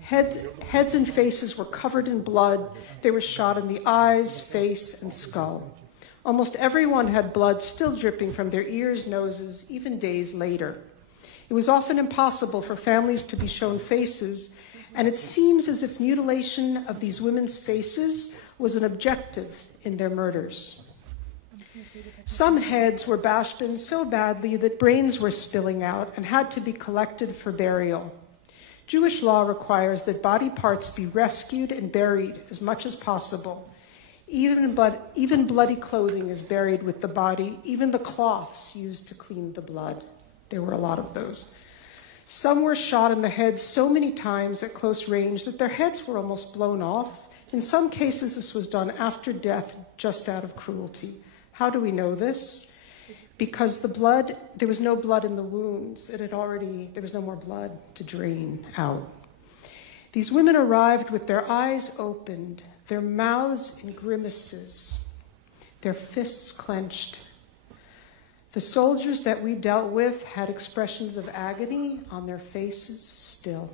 Heads and faces were covered in blood. They were shot in the eyes, face, and skull. Almost everyone had blood still dripping from their ears, noses, even days later. It was often impossible for families to be shown faces, and it seems as if mutilation of these women's faces was an objective in their murders. Some heads were bashed in so badly that brains were spilling out and had to be collected for burial. Jewish law requires that body parts be rescued and buried as much as possible. Even bloody clothing is buried with the body, even the cloths used to clean the blood. There were a lot of those. Some were shot in the head so many times at close range that their heads were almost blown off. In some cases, this was done after death, just out of cruelty. How do we know this? Because there was no blood in the wounds. There was no more blood to drain out. These women arrived with their eyes opened, their mouths in grimaces, their fists clenched. The soldiers that we dealt with had expressions of agony on their faces still.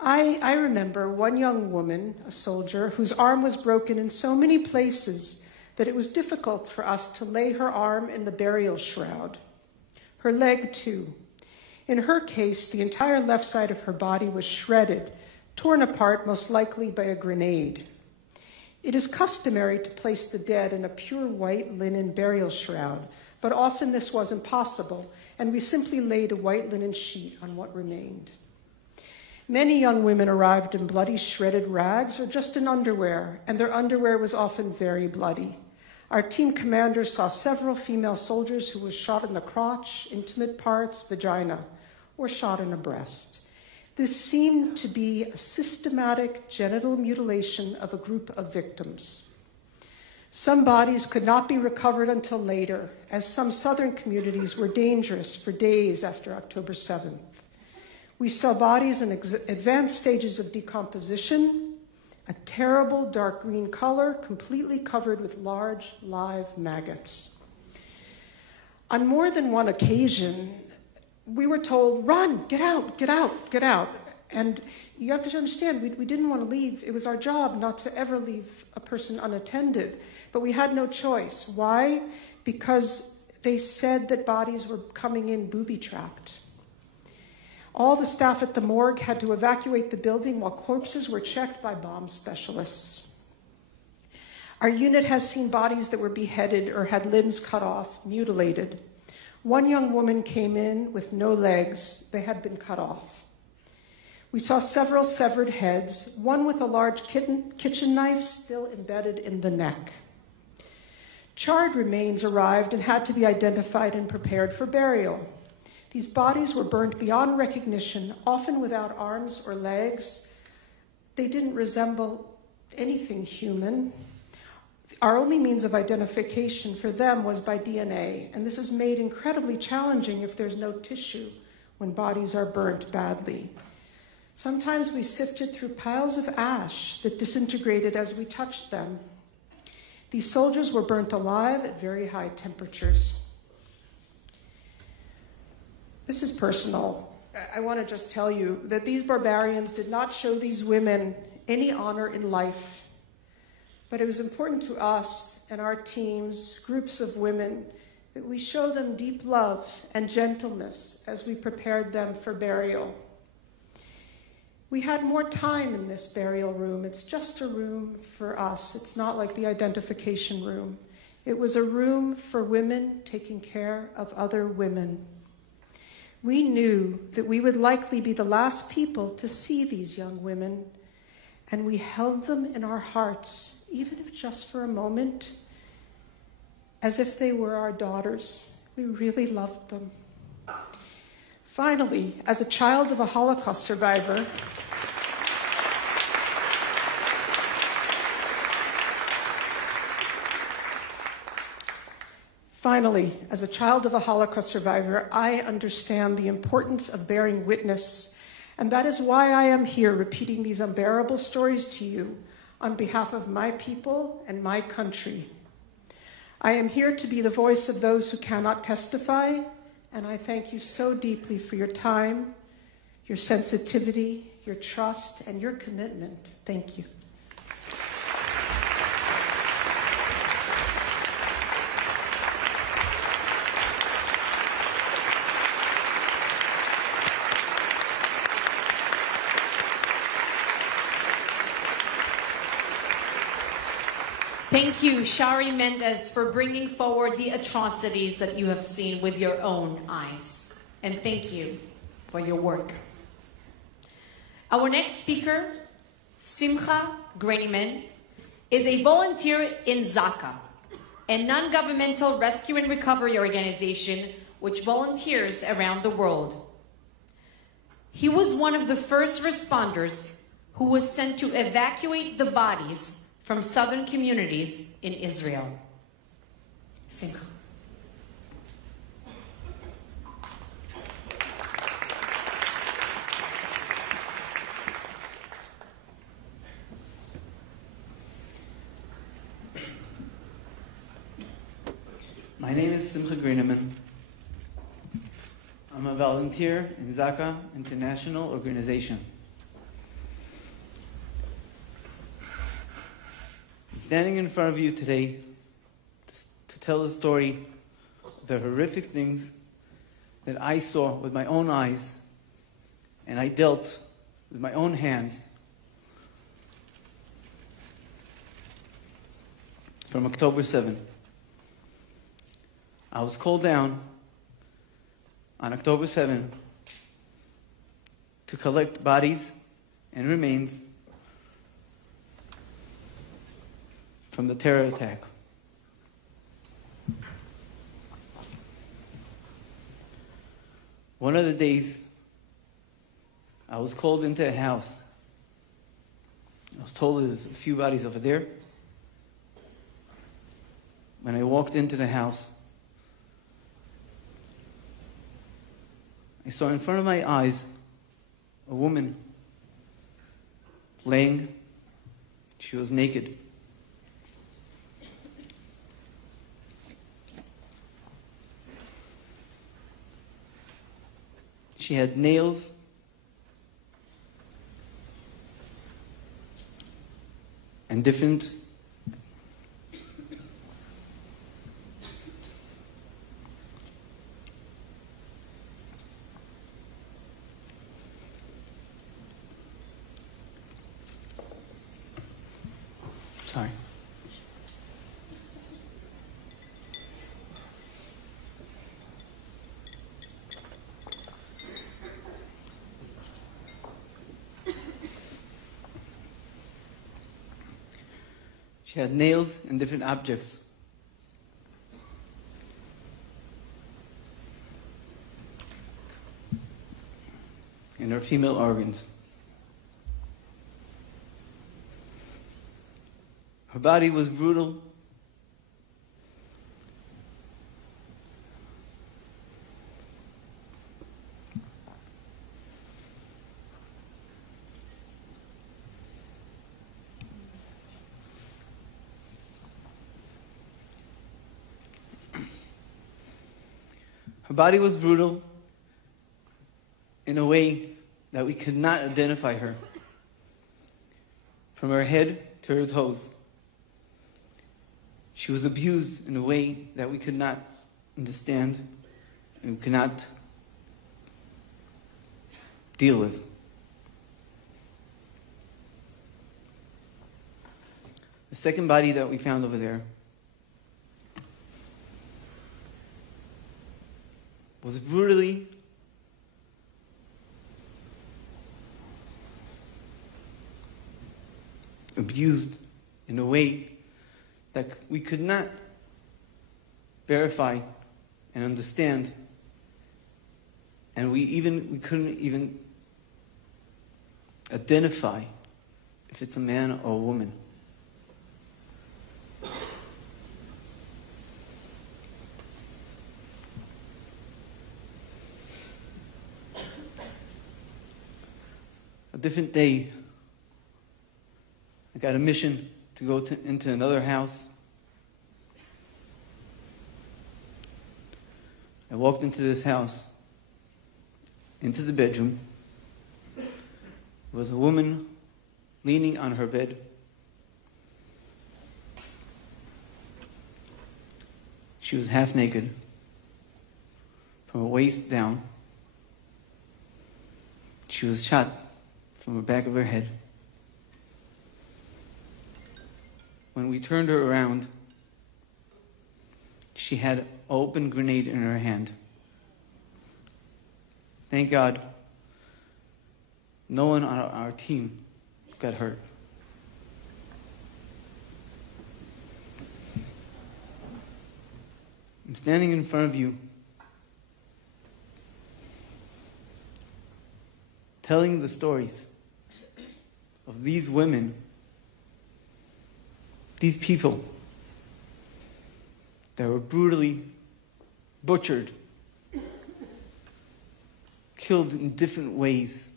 I remember one young woman, a soldier, whose arm was broken in so many places that it was difficult for us to lay her arm in the burial shroud. Her leg, too. In her case, the entire left side of her body was shredded, torn apart most likely by a grenade. It is customary to place the dead in a pure white linen burial shroud, but often this wasn't possible, and we simply laid a white linen sheet on what remained. Many young women arrived in bloody, shredded rags or just in underwear, and their underwear was often very bloody. Our team commander saw several female soldiers who were shot in the crotch, intimate parts, vagina, or shot in a breast. This seemed to be a systematic genital mutilation of a group of victims. Some bodies could not be recovered until later, as some southern communities were dangerous for days after October 7th. We saw bodies in advanced stages of decomposition, a terrible dark green color completely covered with large live maggots. On more than one occasion, we were told, run, get out, get out, get out. And you have to understand, we didn't want to leave. It was our job not to ever leave a person unattended, but we had no choice. Why? Because they said that bodies were coming in booby-trapped. All the staff at the morgue had to evacuate the building while corpses were checked by bomb specialists. Our unit has seen bodies that were beheaded or had limbs cut off, mutilated. One young woman came in with no legs. They had been cut off. We saw several severed heads, one with a large kitchen knife still embedded in the neck. Charred remains arrived and had to be identified and prepared for burial. These bodies were burnt beyond recognition, often without arms or legs. They didn't resemble anything human. Our only means of identification for them was by DNA, and this is made incredibly challenging if there's no tissue when bodies are burnt badly. Sometimes we sifted through piles of ash that disintegrated as we touched them. These soldiers were burnt alive at very high temperatures. This is personal. I want to just tell you that these barbarians did not show these women any honor in life. But it was important to us and our teams, groups of women, that we show them deep love and gentleness as we prepared them for burial. We had more time in this burial room. It's just a room for us. It's not like the identification room. It was a room for women taking care of other women. We knew that we would likely be the last people to see these young women, and we held them in our hearts, even if just for a moment, as if they were our daughters. We really loved them. Finally, as a child of a Holocaust survivor, I understand the importance of bearing witness, and that is why I am here repeating these unbearable stories to you on behalf of my people and my country. I am here to be the voice of those who cannot testify, and I thank you so deeply for your time, your sensitivity, your trust, and your commitment. Thank you. Thank you, Shari Mendez, for bringing forward the atrocities that you have seen with your own eyes. And thank you for your work. Our next speaker, Simcha Greineman, is a volunteer in Zaka, a non-governmental rescue and recovery organization which volunteers around the world. He was one of the first responders who was sent to evacuate the bodies from southern communities in Israel. Simcha. My name is Simcha Simcha Greeneman. I'm a volunteer in Zaka International Organization. I'm standing in front of you today to tell the story of the horrific things that I saw with my own eyes and I dealt with my own hands from October 7th. I was called down on October 7th to collect bodies and remains from the terror attack. One of the days, I was called into a house. I was told there's a few bodies over there. When I walked into the house, I saw in front of my eyes a woman laying. She was naked. She had nails and different sorry. She had nails and different objects. In her female organs. Her body was brutal. Her body was brutal in a way that we could not identify her. From her head to her toes. She was abused in a way that we could not understand and could not deal with. The second body that we found over there was brutally abused in a way that we could not verify and understand, and we couldn't even identify if it's a man or a woman. A different day, I got a mission to go into another house. I walked into this house, into the bedroom. There was a woman leaning on her bed. She was half naked, from her waist down. She was shot from the back of her head. When we turned her around, she had an open grenade in her hand. Thank God, no one on our team got hurt. I'm standing in front of you, telling the stories of these women, these people that were brutally butchered, killed in different ways.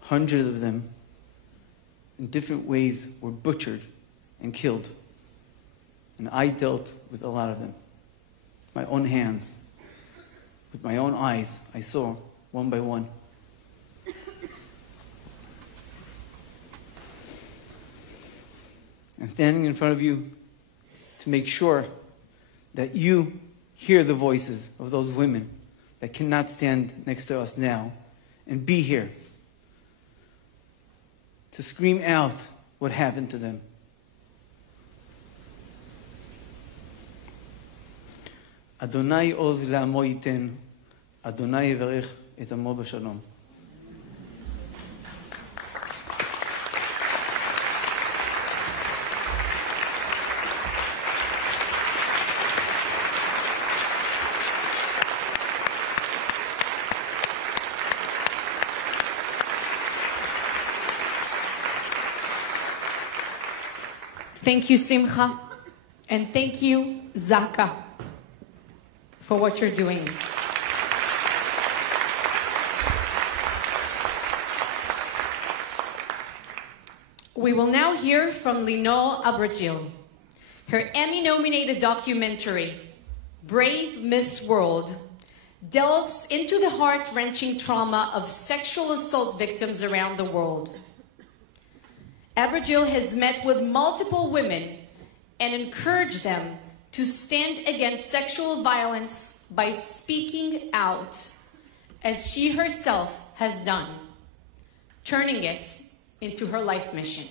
Hundreds of them in different ways were butchered and killed. And I dealt with a lot of them. My own hands. With my own eyes, I saw one by one. I'm standing in front of you to make sure that you hear the voices of those women that cannot stand next to us now and be here to scream out what happened to them. Adonai oz le'amo yiten, Adonai yevarech et amo b'shalom. Thank you, Simcha, and thank you, Zaka, for what you're doing. We will now hear from Linor Abergil. Her Emmy-nominated documentary, Brave Miss World, delves into the heart-wrenching trauma of sexual assault victims around the world. Abergil has met with multiple women and encouraged them to stand against sexual violence by speaking out, as she herself has done, turning it into her life mission.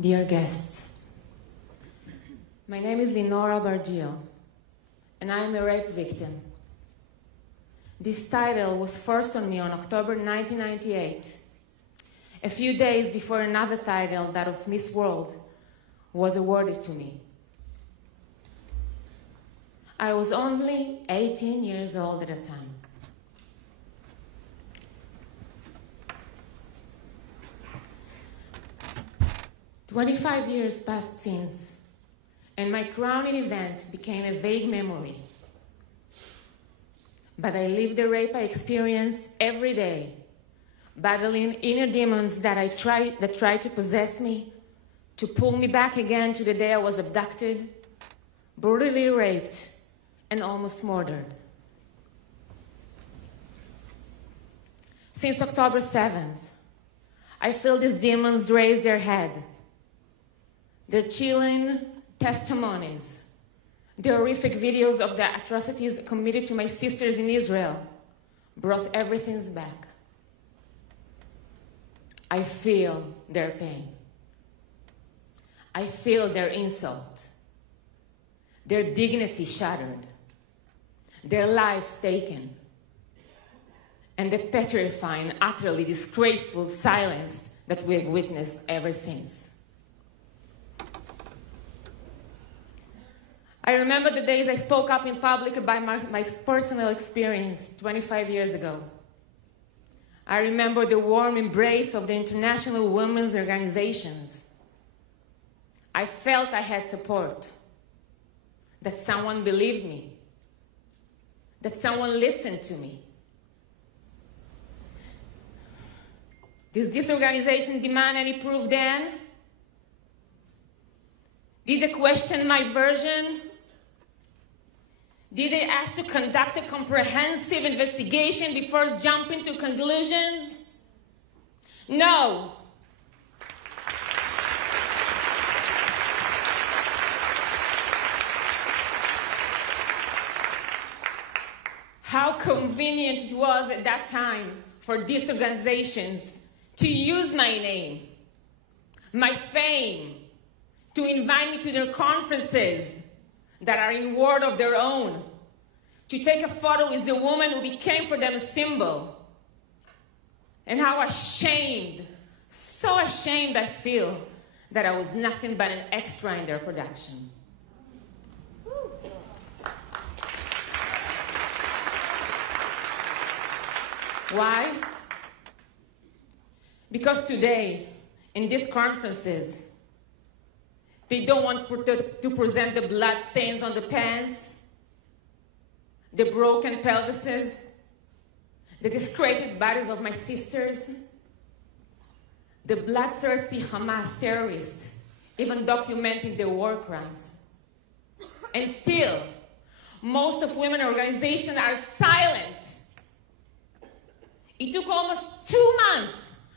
Dear guests, my name is Linor Abergil, and I am a rape victim. This title was forced on me on October 1998, a few days before another title, that of Miss World, was awarded to me. I was only 18 years old at the time. 25 years passed since, and my crowning event became a vague memory. But I lived the rape I experienced every day, battling inner demons that tried to possess me, to pull me back again to the day I was abducted, brutally raped, and almost murdered. Since October 7th, I feel these demons raise their head. Their chilling testimonies, the horrific videos of the atrocities committed to my sisters in Israel brought everything back. I feel their pain. I feel their insult, their dignity shattered, their lives taken, and the petrifying, utterly disgraceful silence that we have witnessed ever since. I remember the days I spoke up in public about my personal experience 25 years ago. I remember the warm embrace of the international women's organizations. I felt I had support, that someone believed me, that someone listened to me. Did this organization demand any proof then? Did they question my version? Did they ask to conduct a comprehensive investigation before jumping to conclusions? No. How convenient it was at that time for these organizations to use my name, my fame, to invite me to their conferences that are in word of their own, to take a photo with the woman who became for them a symbol. and how ashamed, so ashamed I feel that I was nothing but an extra in their production. Why? Because today, in these conferences, they don't want to present the blood stains on the pants, the broken pelvises, the discredited bodies of my sisters, the bloodthirsty Hamas terrorists, even documenting their war crimes. And still, most of women organizations are silent. It took almost 2 months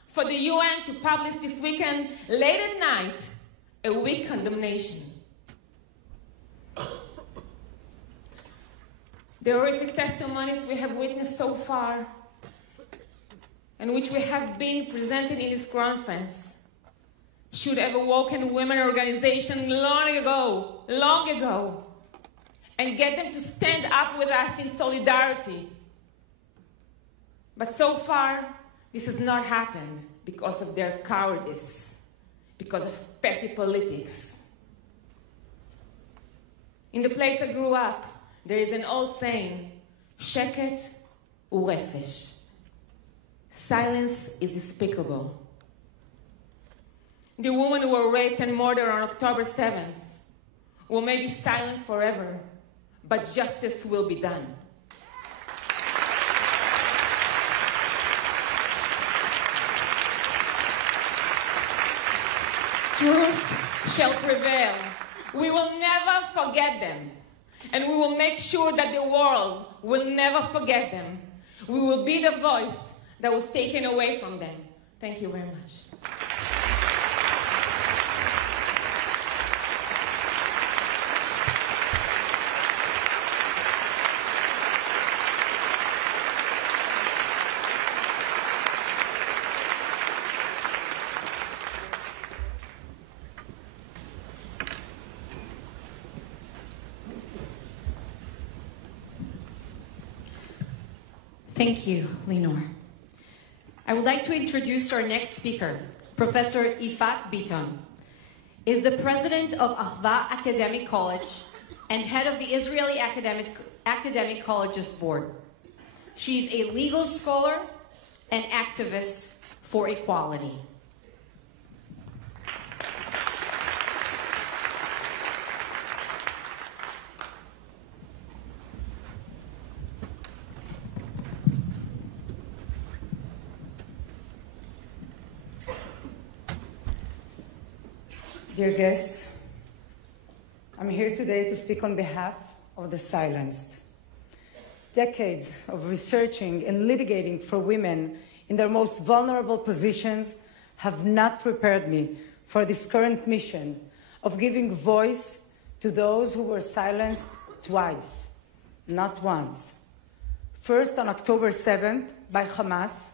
for the UN to publish this weekend, late at night, a weak condemnation. The horrific testimonies we have witnessed so far, and which we have been presented in this conference, should have awoken women organizations long ago, and get them to stand up with us in solidarity. But so far, this has not happened because of their cowardice, because of petty politics. In the place I grew up, there is an old saying, sheket u refesh. Silence is despicable. The women who were raped and murdered on October 7th will maybe be silent forever, but justice will be done. Truth shall prevail. We will never forget them. And we will make sure that the world will never forget them. We will be the voice that was taken away from them. Thank you very much. Thank you, Lenore. I would like to introduce our next speaker, Professor Ifat Biton. Is the president of Ahva Academic College and head of the Israeli Academic Colleges Board. She's a legal scholar and activist for equality. Dear guests, I'm here today to speak on behalf of the silenced. Decades of researching and litigating for women in their most vulnerable positions have not prepared me for this current mission of giving voice to those who were silenced twice, not once. First on October 7th by Hamas,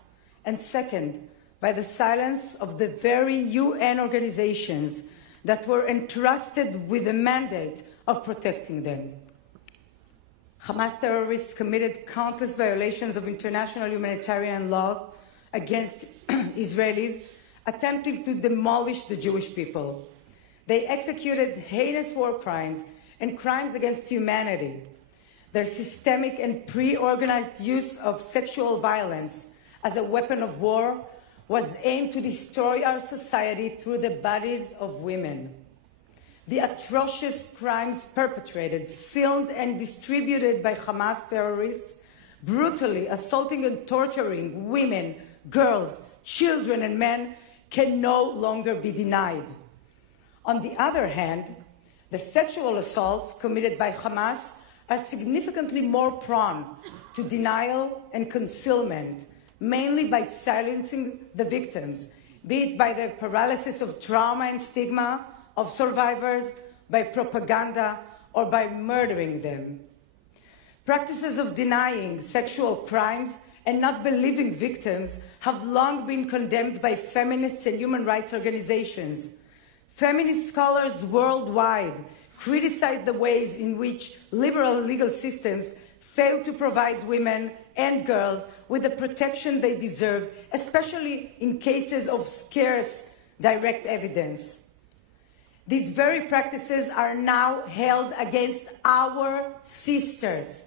and second by the silence of the very UN organizations that were entrusted with the mandate of protecting them. Hamas terrorists committed countless violations of international humanitarian law against Israelis, attempting to demolish the Jewish people. They executed heinous war crimes and crimes against humanity. Their systemic and pre-organized use of sexual violence as a weapon of war was aimed to destroy our society through the bodies of women. The atrocious crimes perpetrated, filmed and distributed by Hamas terrorists, brutally assaulting and torturing women, girls, children, and men, can no longer be denied. On the other hand, the sexual assaults committed by Hamas are significantly more prone to denial and concealment, mainly by silencing the victims, be it by the paralysis of trauma and stigma of survivors, by propaganda, or by murdering them. Practices of denying sexual crimes and not believing victims have long been condemned by feminists and human rights organizations. Feminist scholars worldwide criticize the ways in which liberal legal systems fail to provide women and girls with the protection they deserved, especially in cases of scarce direct evidence. These very practices are now held against our sisters.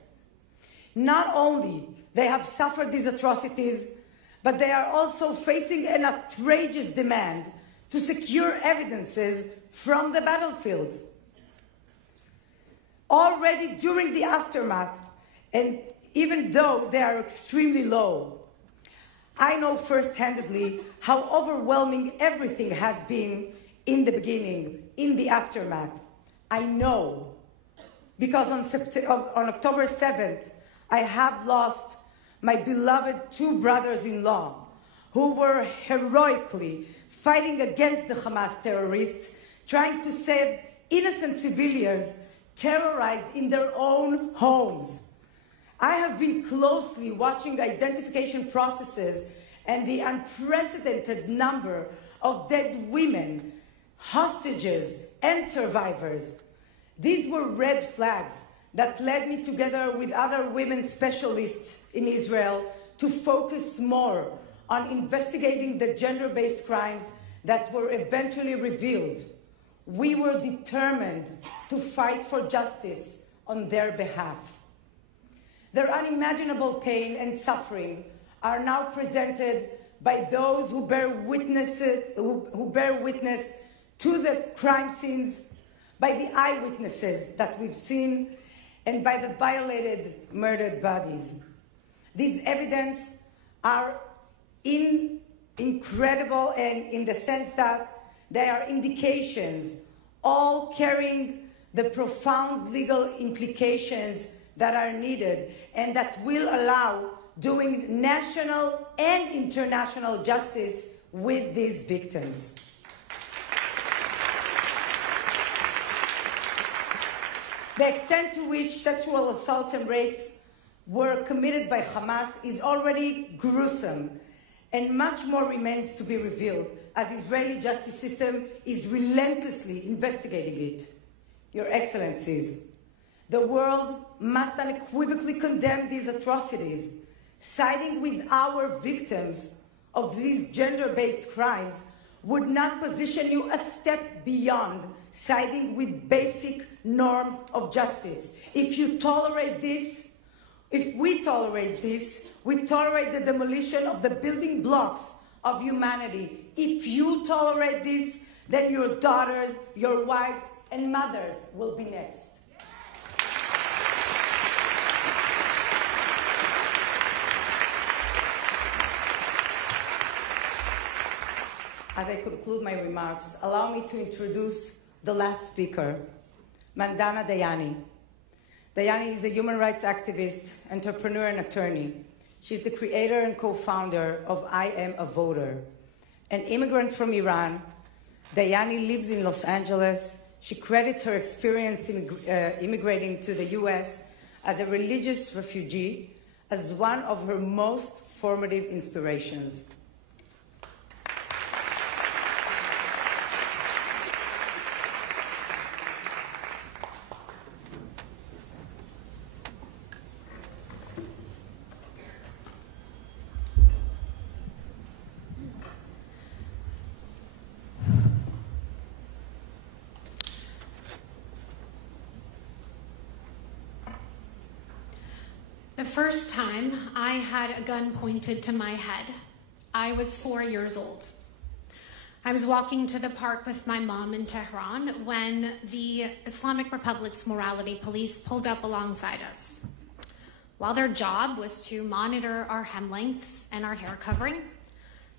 Not only they have suffered these atrocities, but they are also facing an outrageous demand to secure evidences from the battlefield. Already during the aftermath, and even though they are extremely low, I know first-handedly how overwhelming everything has been in the beginning, in the aftermath. I know, because on October 7th, I have lost my beloved two brothers-in-law who were heroically fighting against the Hamas terrorists, trying to save innocent civilians terrorized in their own homes. I have been closely watching identification processes and the unprecedented number of dead women, hostages, and survivors. These were red flags that led me, together with other women specialists in Israel, to focus more on investigating the gender-based crimes that were eventually revealed. We were determined to fight for justice on their behalf. Their unimaginable pain and suffering are now presented by those who bear witness to the crime scenes, by the eyewitnesses that we've seen, and by the violated, murdered bodies. These evidence are incredible, and in the sense that they are indications, all carrying the profound legal implications that are needed and that will allow doing national and international justice with these victims. The extent to which sexual assaults and rapes were committed by Hamas is already gruesome, and much more remains to be revealed as the Israeli justice system is relentlessly investigating it. Your Excellencies, the world must unequivocally condemn these atrocities. Siding with our victims of these gender-based crimes would not position you a step beyond siding with basic norms of justice. If you tolerate this, if we tolerate this, we tolerate the demolition of the building blocks of humanity. If you tolerate this, then your daughters, your wives, and mothers will be next. As I conclude my remarks, allow me to introduce the last speaker, Mandana Dayani. Dayani is a human rights activist, entrepreneur, and attorney. She's the creator and co-founder of I Am a Voter. An immigrant from Iran, Dayani lives in Los Angeles. She credits her experience immigrating to the US as a religious refugee as one of her most formative inspirations. The first time I had a gun pointed to my head, I was 4 years old. I was walking to the park with my mom in Tehran when the Islamic Republic's morality police pulled up alongside us. While their job was to monitor our hem lengths and our hair covering,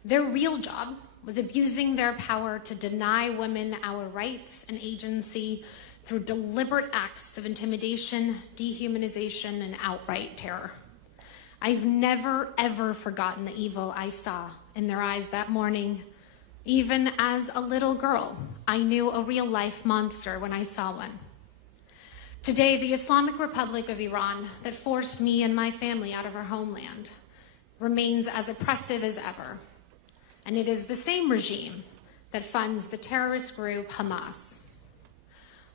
their real job was abusing their power to deny women our rights and agency through deliberate acts of intimidation, dehumanization, and outright terror. I've never, ever forgotten the evil I saw in their eyes that morning. Even as a little girl, I knew a real-life monster when I saw one. Today, the Islamic Republic of Iran that forced me and my family out of our homeland remains as oppressive as ever. And it is the same regime that funds the terrorist group Hamas.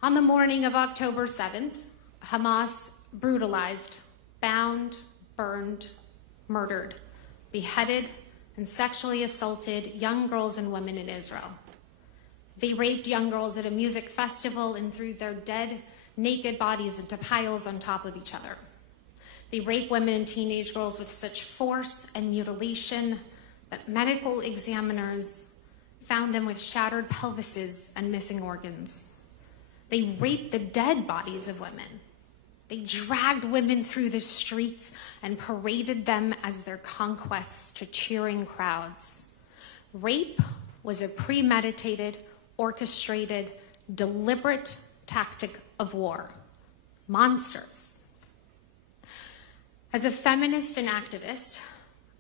On the morning of October 7th, Hamas brutalized, bound, burned, murdered, beheaded, and sexually assaulted young girls and women in Israel. They raped young girls at a music festival and threw their dead, naked bodies into piles on top of each other. They rape women and teenage girls with such force and mutilation that medical examiners found them with shattered pelvises and missing organs. They raped the dead bodies of women. They dragged women through the streets and paraded them as their conquests to cheering crowds. Rape was a premeditated, orchestrated, deliberate tactic of war. Monsters. As a feminist and activist,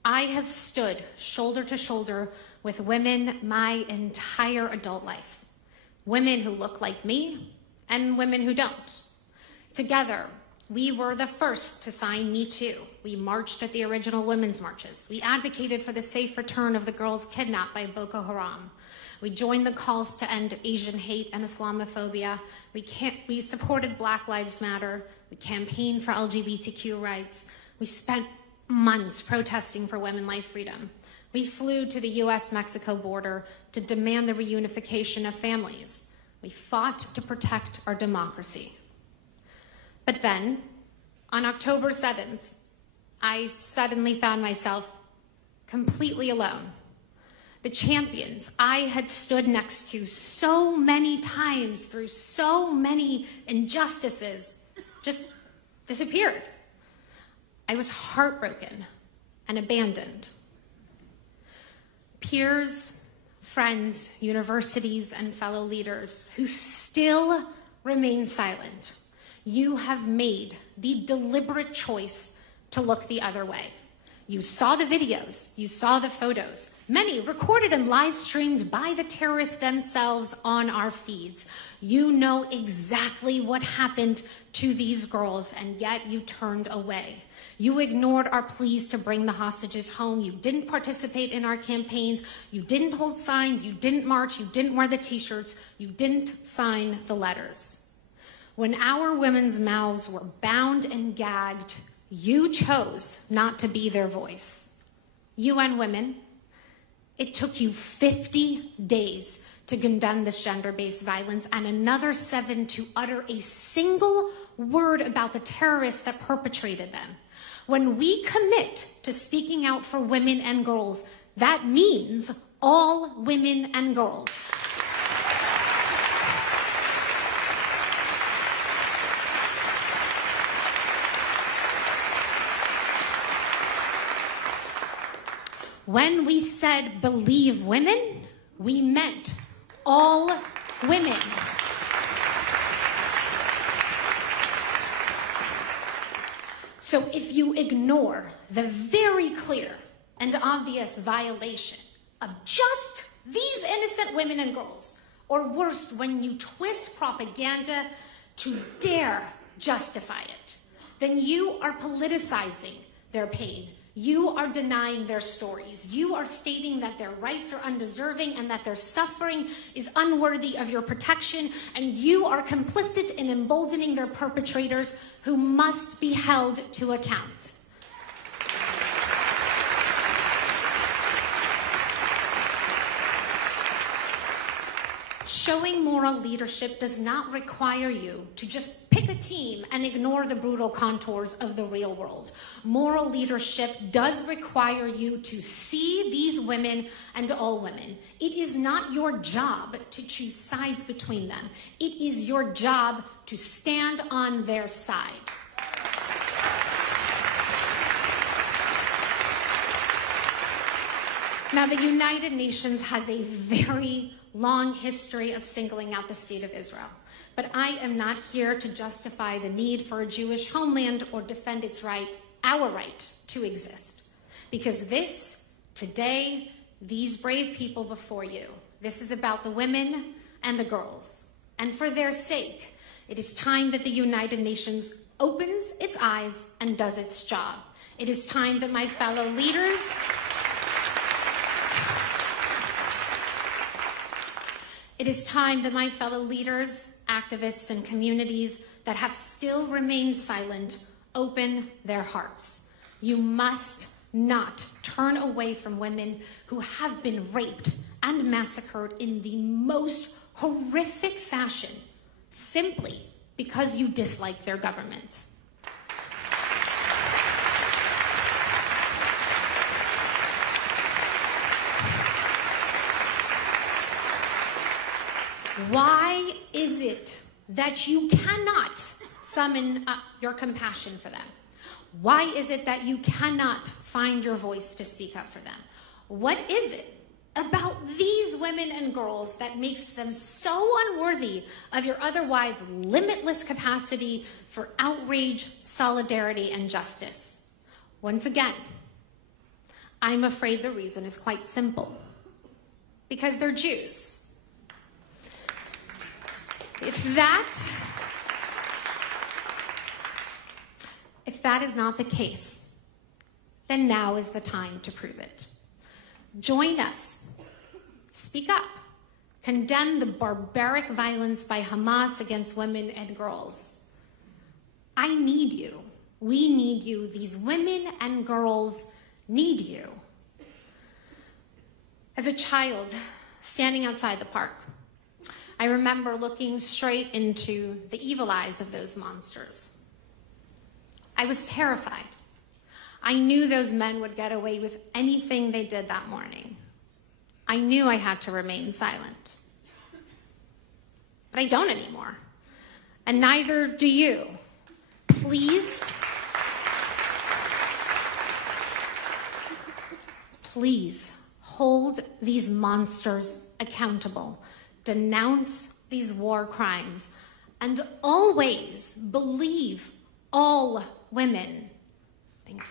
I have stood shoulder to shoulder with women my entire adult life. Women who look like me and women who don't. Together, we were the first to sign Me Too. We marched at the original women's marches. We advocated for the safe return of the girls kidnapped by Boko Haram. We joined the calls to end Asian hate and Islamophobia. We supported Black Lives Matter. We campaigned for LGBTQ rights. We spent months protesting for women's life freedom. We flew to the US-Mexico border to demand the reunification of families. We fought to protect our democracy. But then, on October 7th, I suddenly found myself completely alone. The champions I had stood next to so many times through so many injustices just disappeared. I was heartbroken and abandoned. Peers, friends, universities, and fellow leaders who still remain silent, you have made the deliberate choice to look the other way. You saw the videos, you saw the photos, many recorded and live streamed by the terrorists themselves on our feeds. You know exactly what happened to these girls, and yet you turned away. You ignored our pleas to bring the hostages home. You didn't participate in our campaigns. You didn't hold signs. You didn't march. You didn't wear the t-shirts. You didn't sign the letters. When our women's mouths were bound and gagged, you chose not to be their voice. UN Women, it took you 50 days to condemn this gender-based violence and another 7 to utter a single word about the terrorists that perpetrated them. When we commit to speaking out for women and girls, that means all women and girls. When we said believe women, we meant all women. So if you ignore the very clear and obvious violation of just these innocent women and girls, or worse, when you twist propaganda to dare justify it, then you are politicizing their pain. You are denying their stories. You are stating that their rights are undeserving and that their suffering is unworthy of your protection, and you are complicit in emboldening their perpetrators who must be held to account. Showing moral leadership does not require you to just pick a team and ignore the brutal contours of the real world. Moral leadership does require you to see these women and all women. It is not your job to choose sides between them. It is your job to stand on their side. Now, the United Nations has a very long history of singling out the state of Israel. But I am not here to justify the need for a Jewish homeland or defend its right, our right, to exist. Because this, today, these brave people before you, this is about the women and the girls. And for their sake, it is time that the United Nations opens its eyes and does its job. It is time that my fellow leaders activists, and communities that have still remained silent open their hearts. You must not turn away from women who have been raped and massacred in the most horrific fashion simply because you dislike their government. Why is it that you cannot summon up your compassion for them? Why is it that you cannot find your voice to speak up for them? What is it about these women and girls that makes them so unworthy of your otherwise limitless capacity for outrage, solidarity, and justice? Once again, I'm afraid the reason is quite simple. Because they're Jews. If that is not the case, then now is the time to prove it. Join us. Speak up. Condemn the barbaric violence by Hamas against women and girls. I need you. We need you. These women and girls need you. As a child, standing outside the park, I remember looking straight into the evil eyes of those monsters. I was terrified. I knew those men would get away with anything they did that morning. I knew I had to remain silent. But I don't anymore. And neither do you. Please, please hold these monsters accountable. Denounce these war crimes, and always believe all women. Thank you.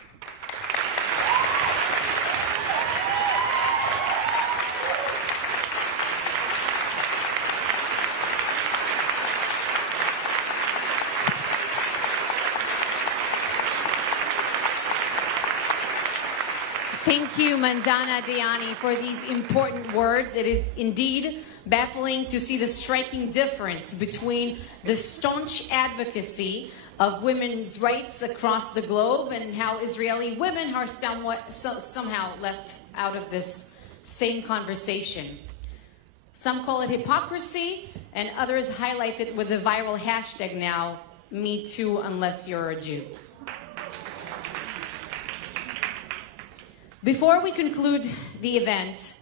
Thank you, Mandana Diani, for these important words. It is indeed baffling to see the striking difference between the staunch advocacy of women's rights across the globe and how Israeli women are somehow left out of this same conversation. Some call it hypocrisy, and others highlight it with the viral hashtag now, #MeToo unless you're a Jew. Before we conclude the event,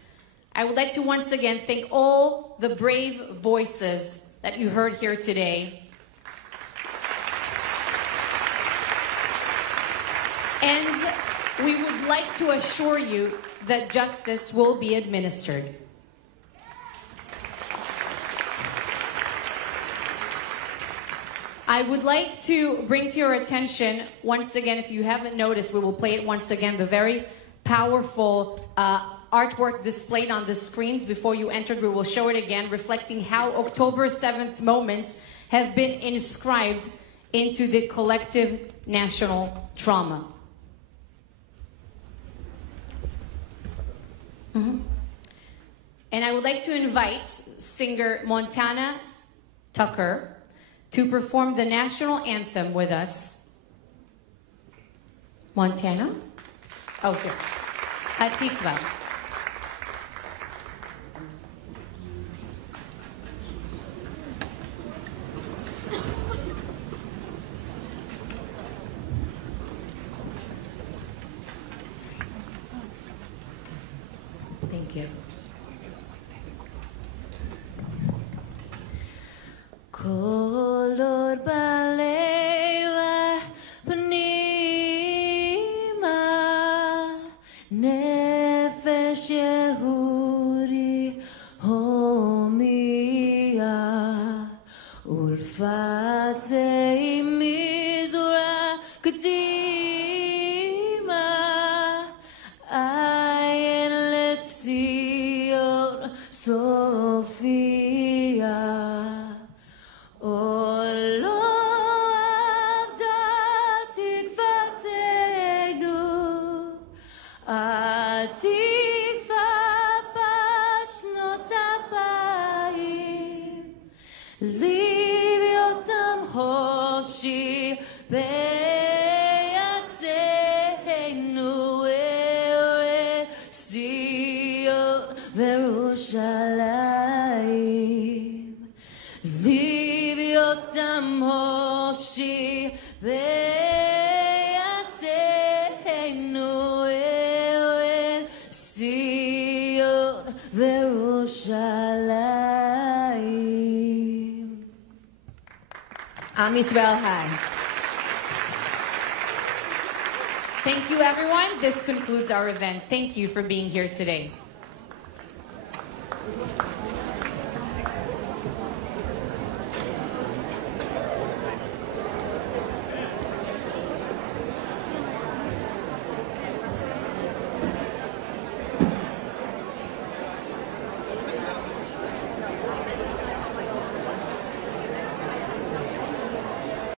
I would like to once again thank all the brave voices that you heard here today. And we would like to assure you that justice will be administered. I would like to bring to your attention, once again, if you haven't noticed, we will play it once again, the very powerful artwork displayed on the screens before you entered. We will show it again, reflecting how October 7th moments have been inscribed into the collective national trauma. And I would like to invite singer Montana Tucker to perform the national anthem with us. Montana? Oh, here. Hatikva. Thank you. Color baleva panima nefesh Yehudi homia ulfat zei mizura kadima ayin letzion Sophia. Hoshi be'atseinu Yerushalayim Livyotam Hoshi Ve'atzeinu El Sion Verushalayim. Am Yisrael Hai. Thank you, everyone. This concludes our event. Thank you for being here today.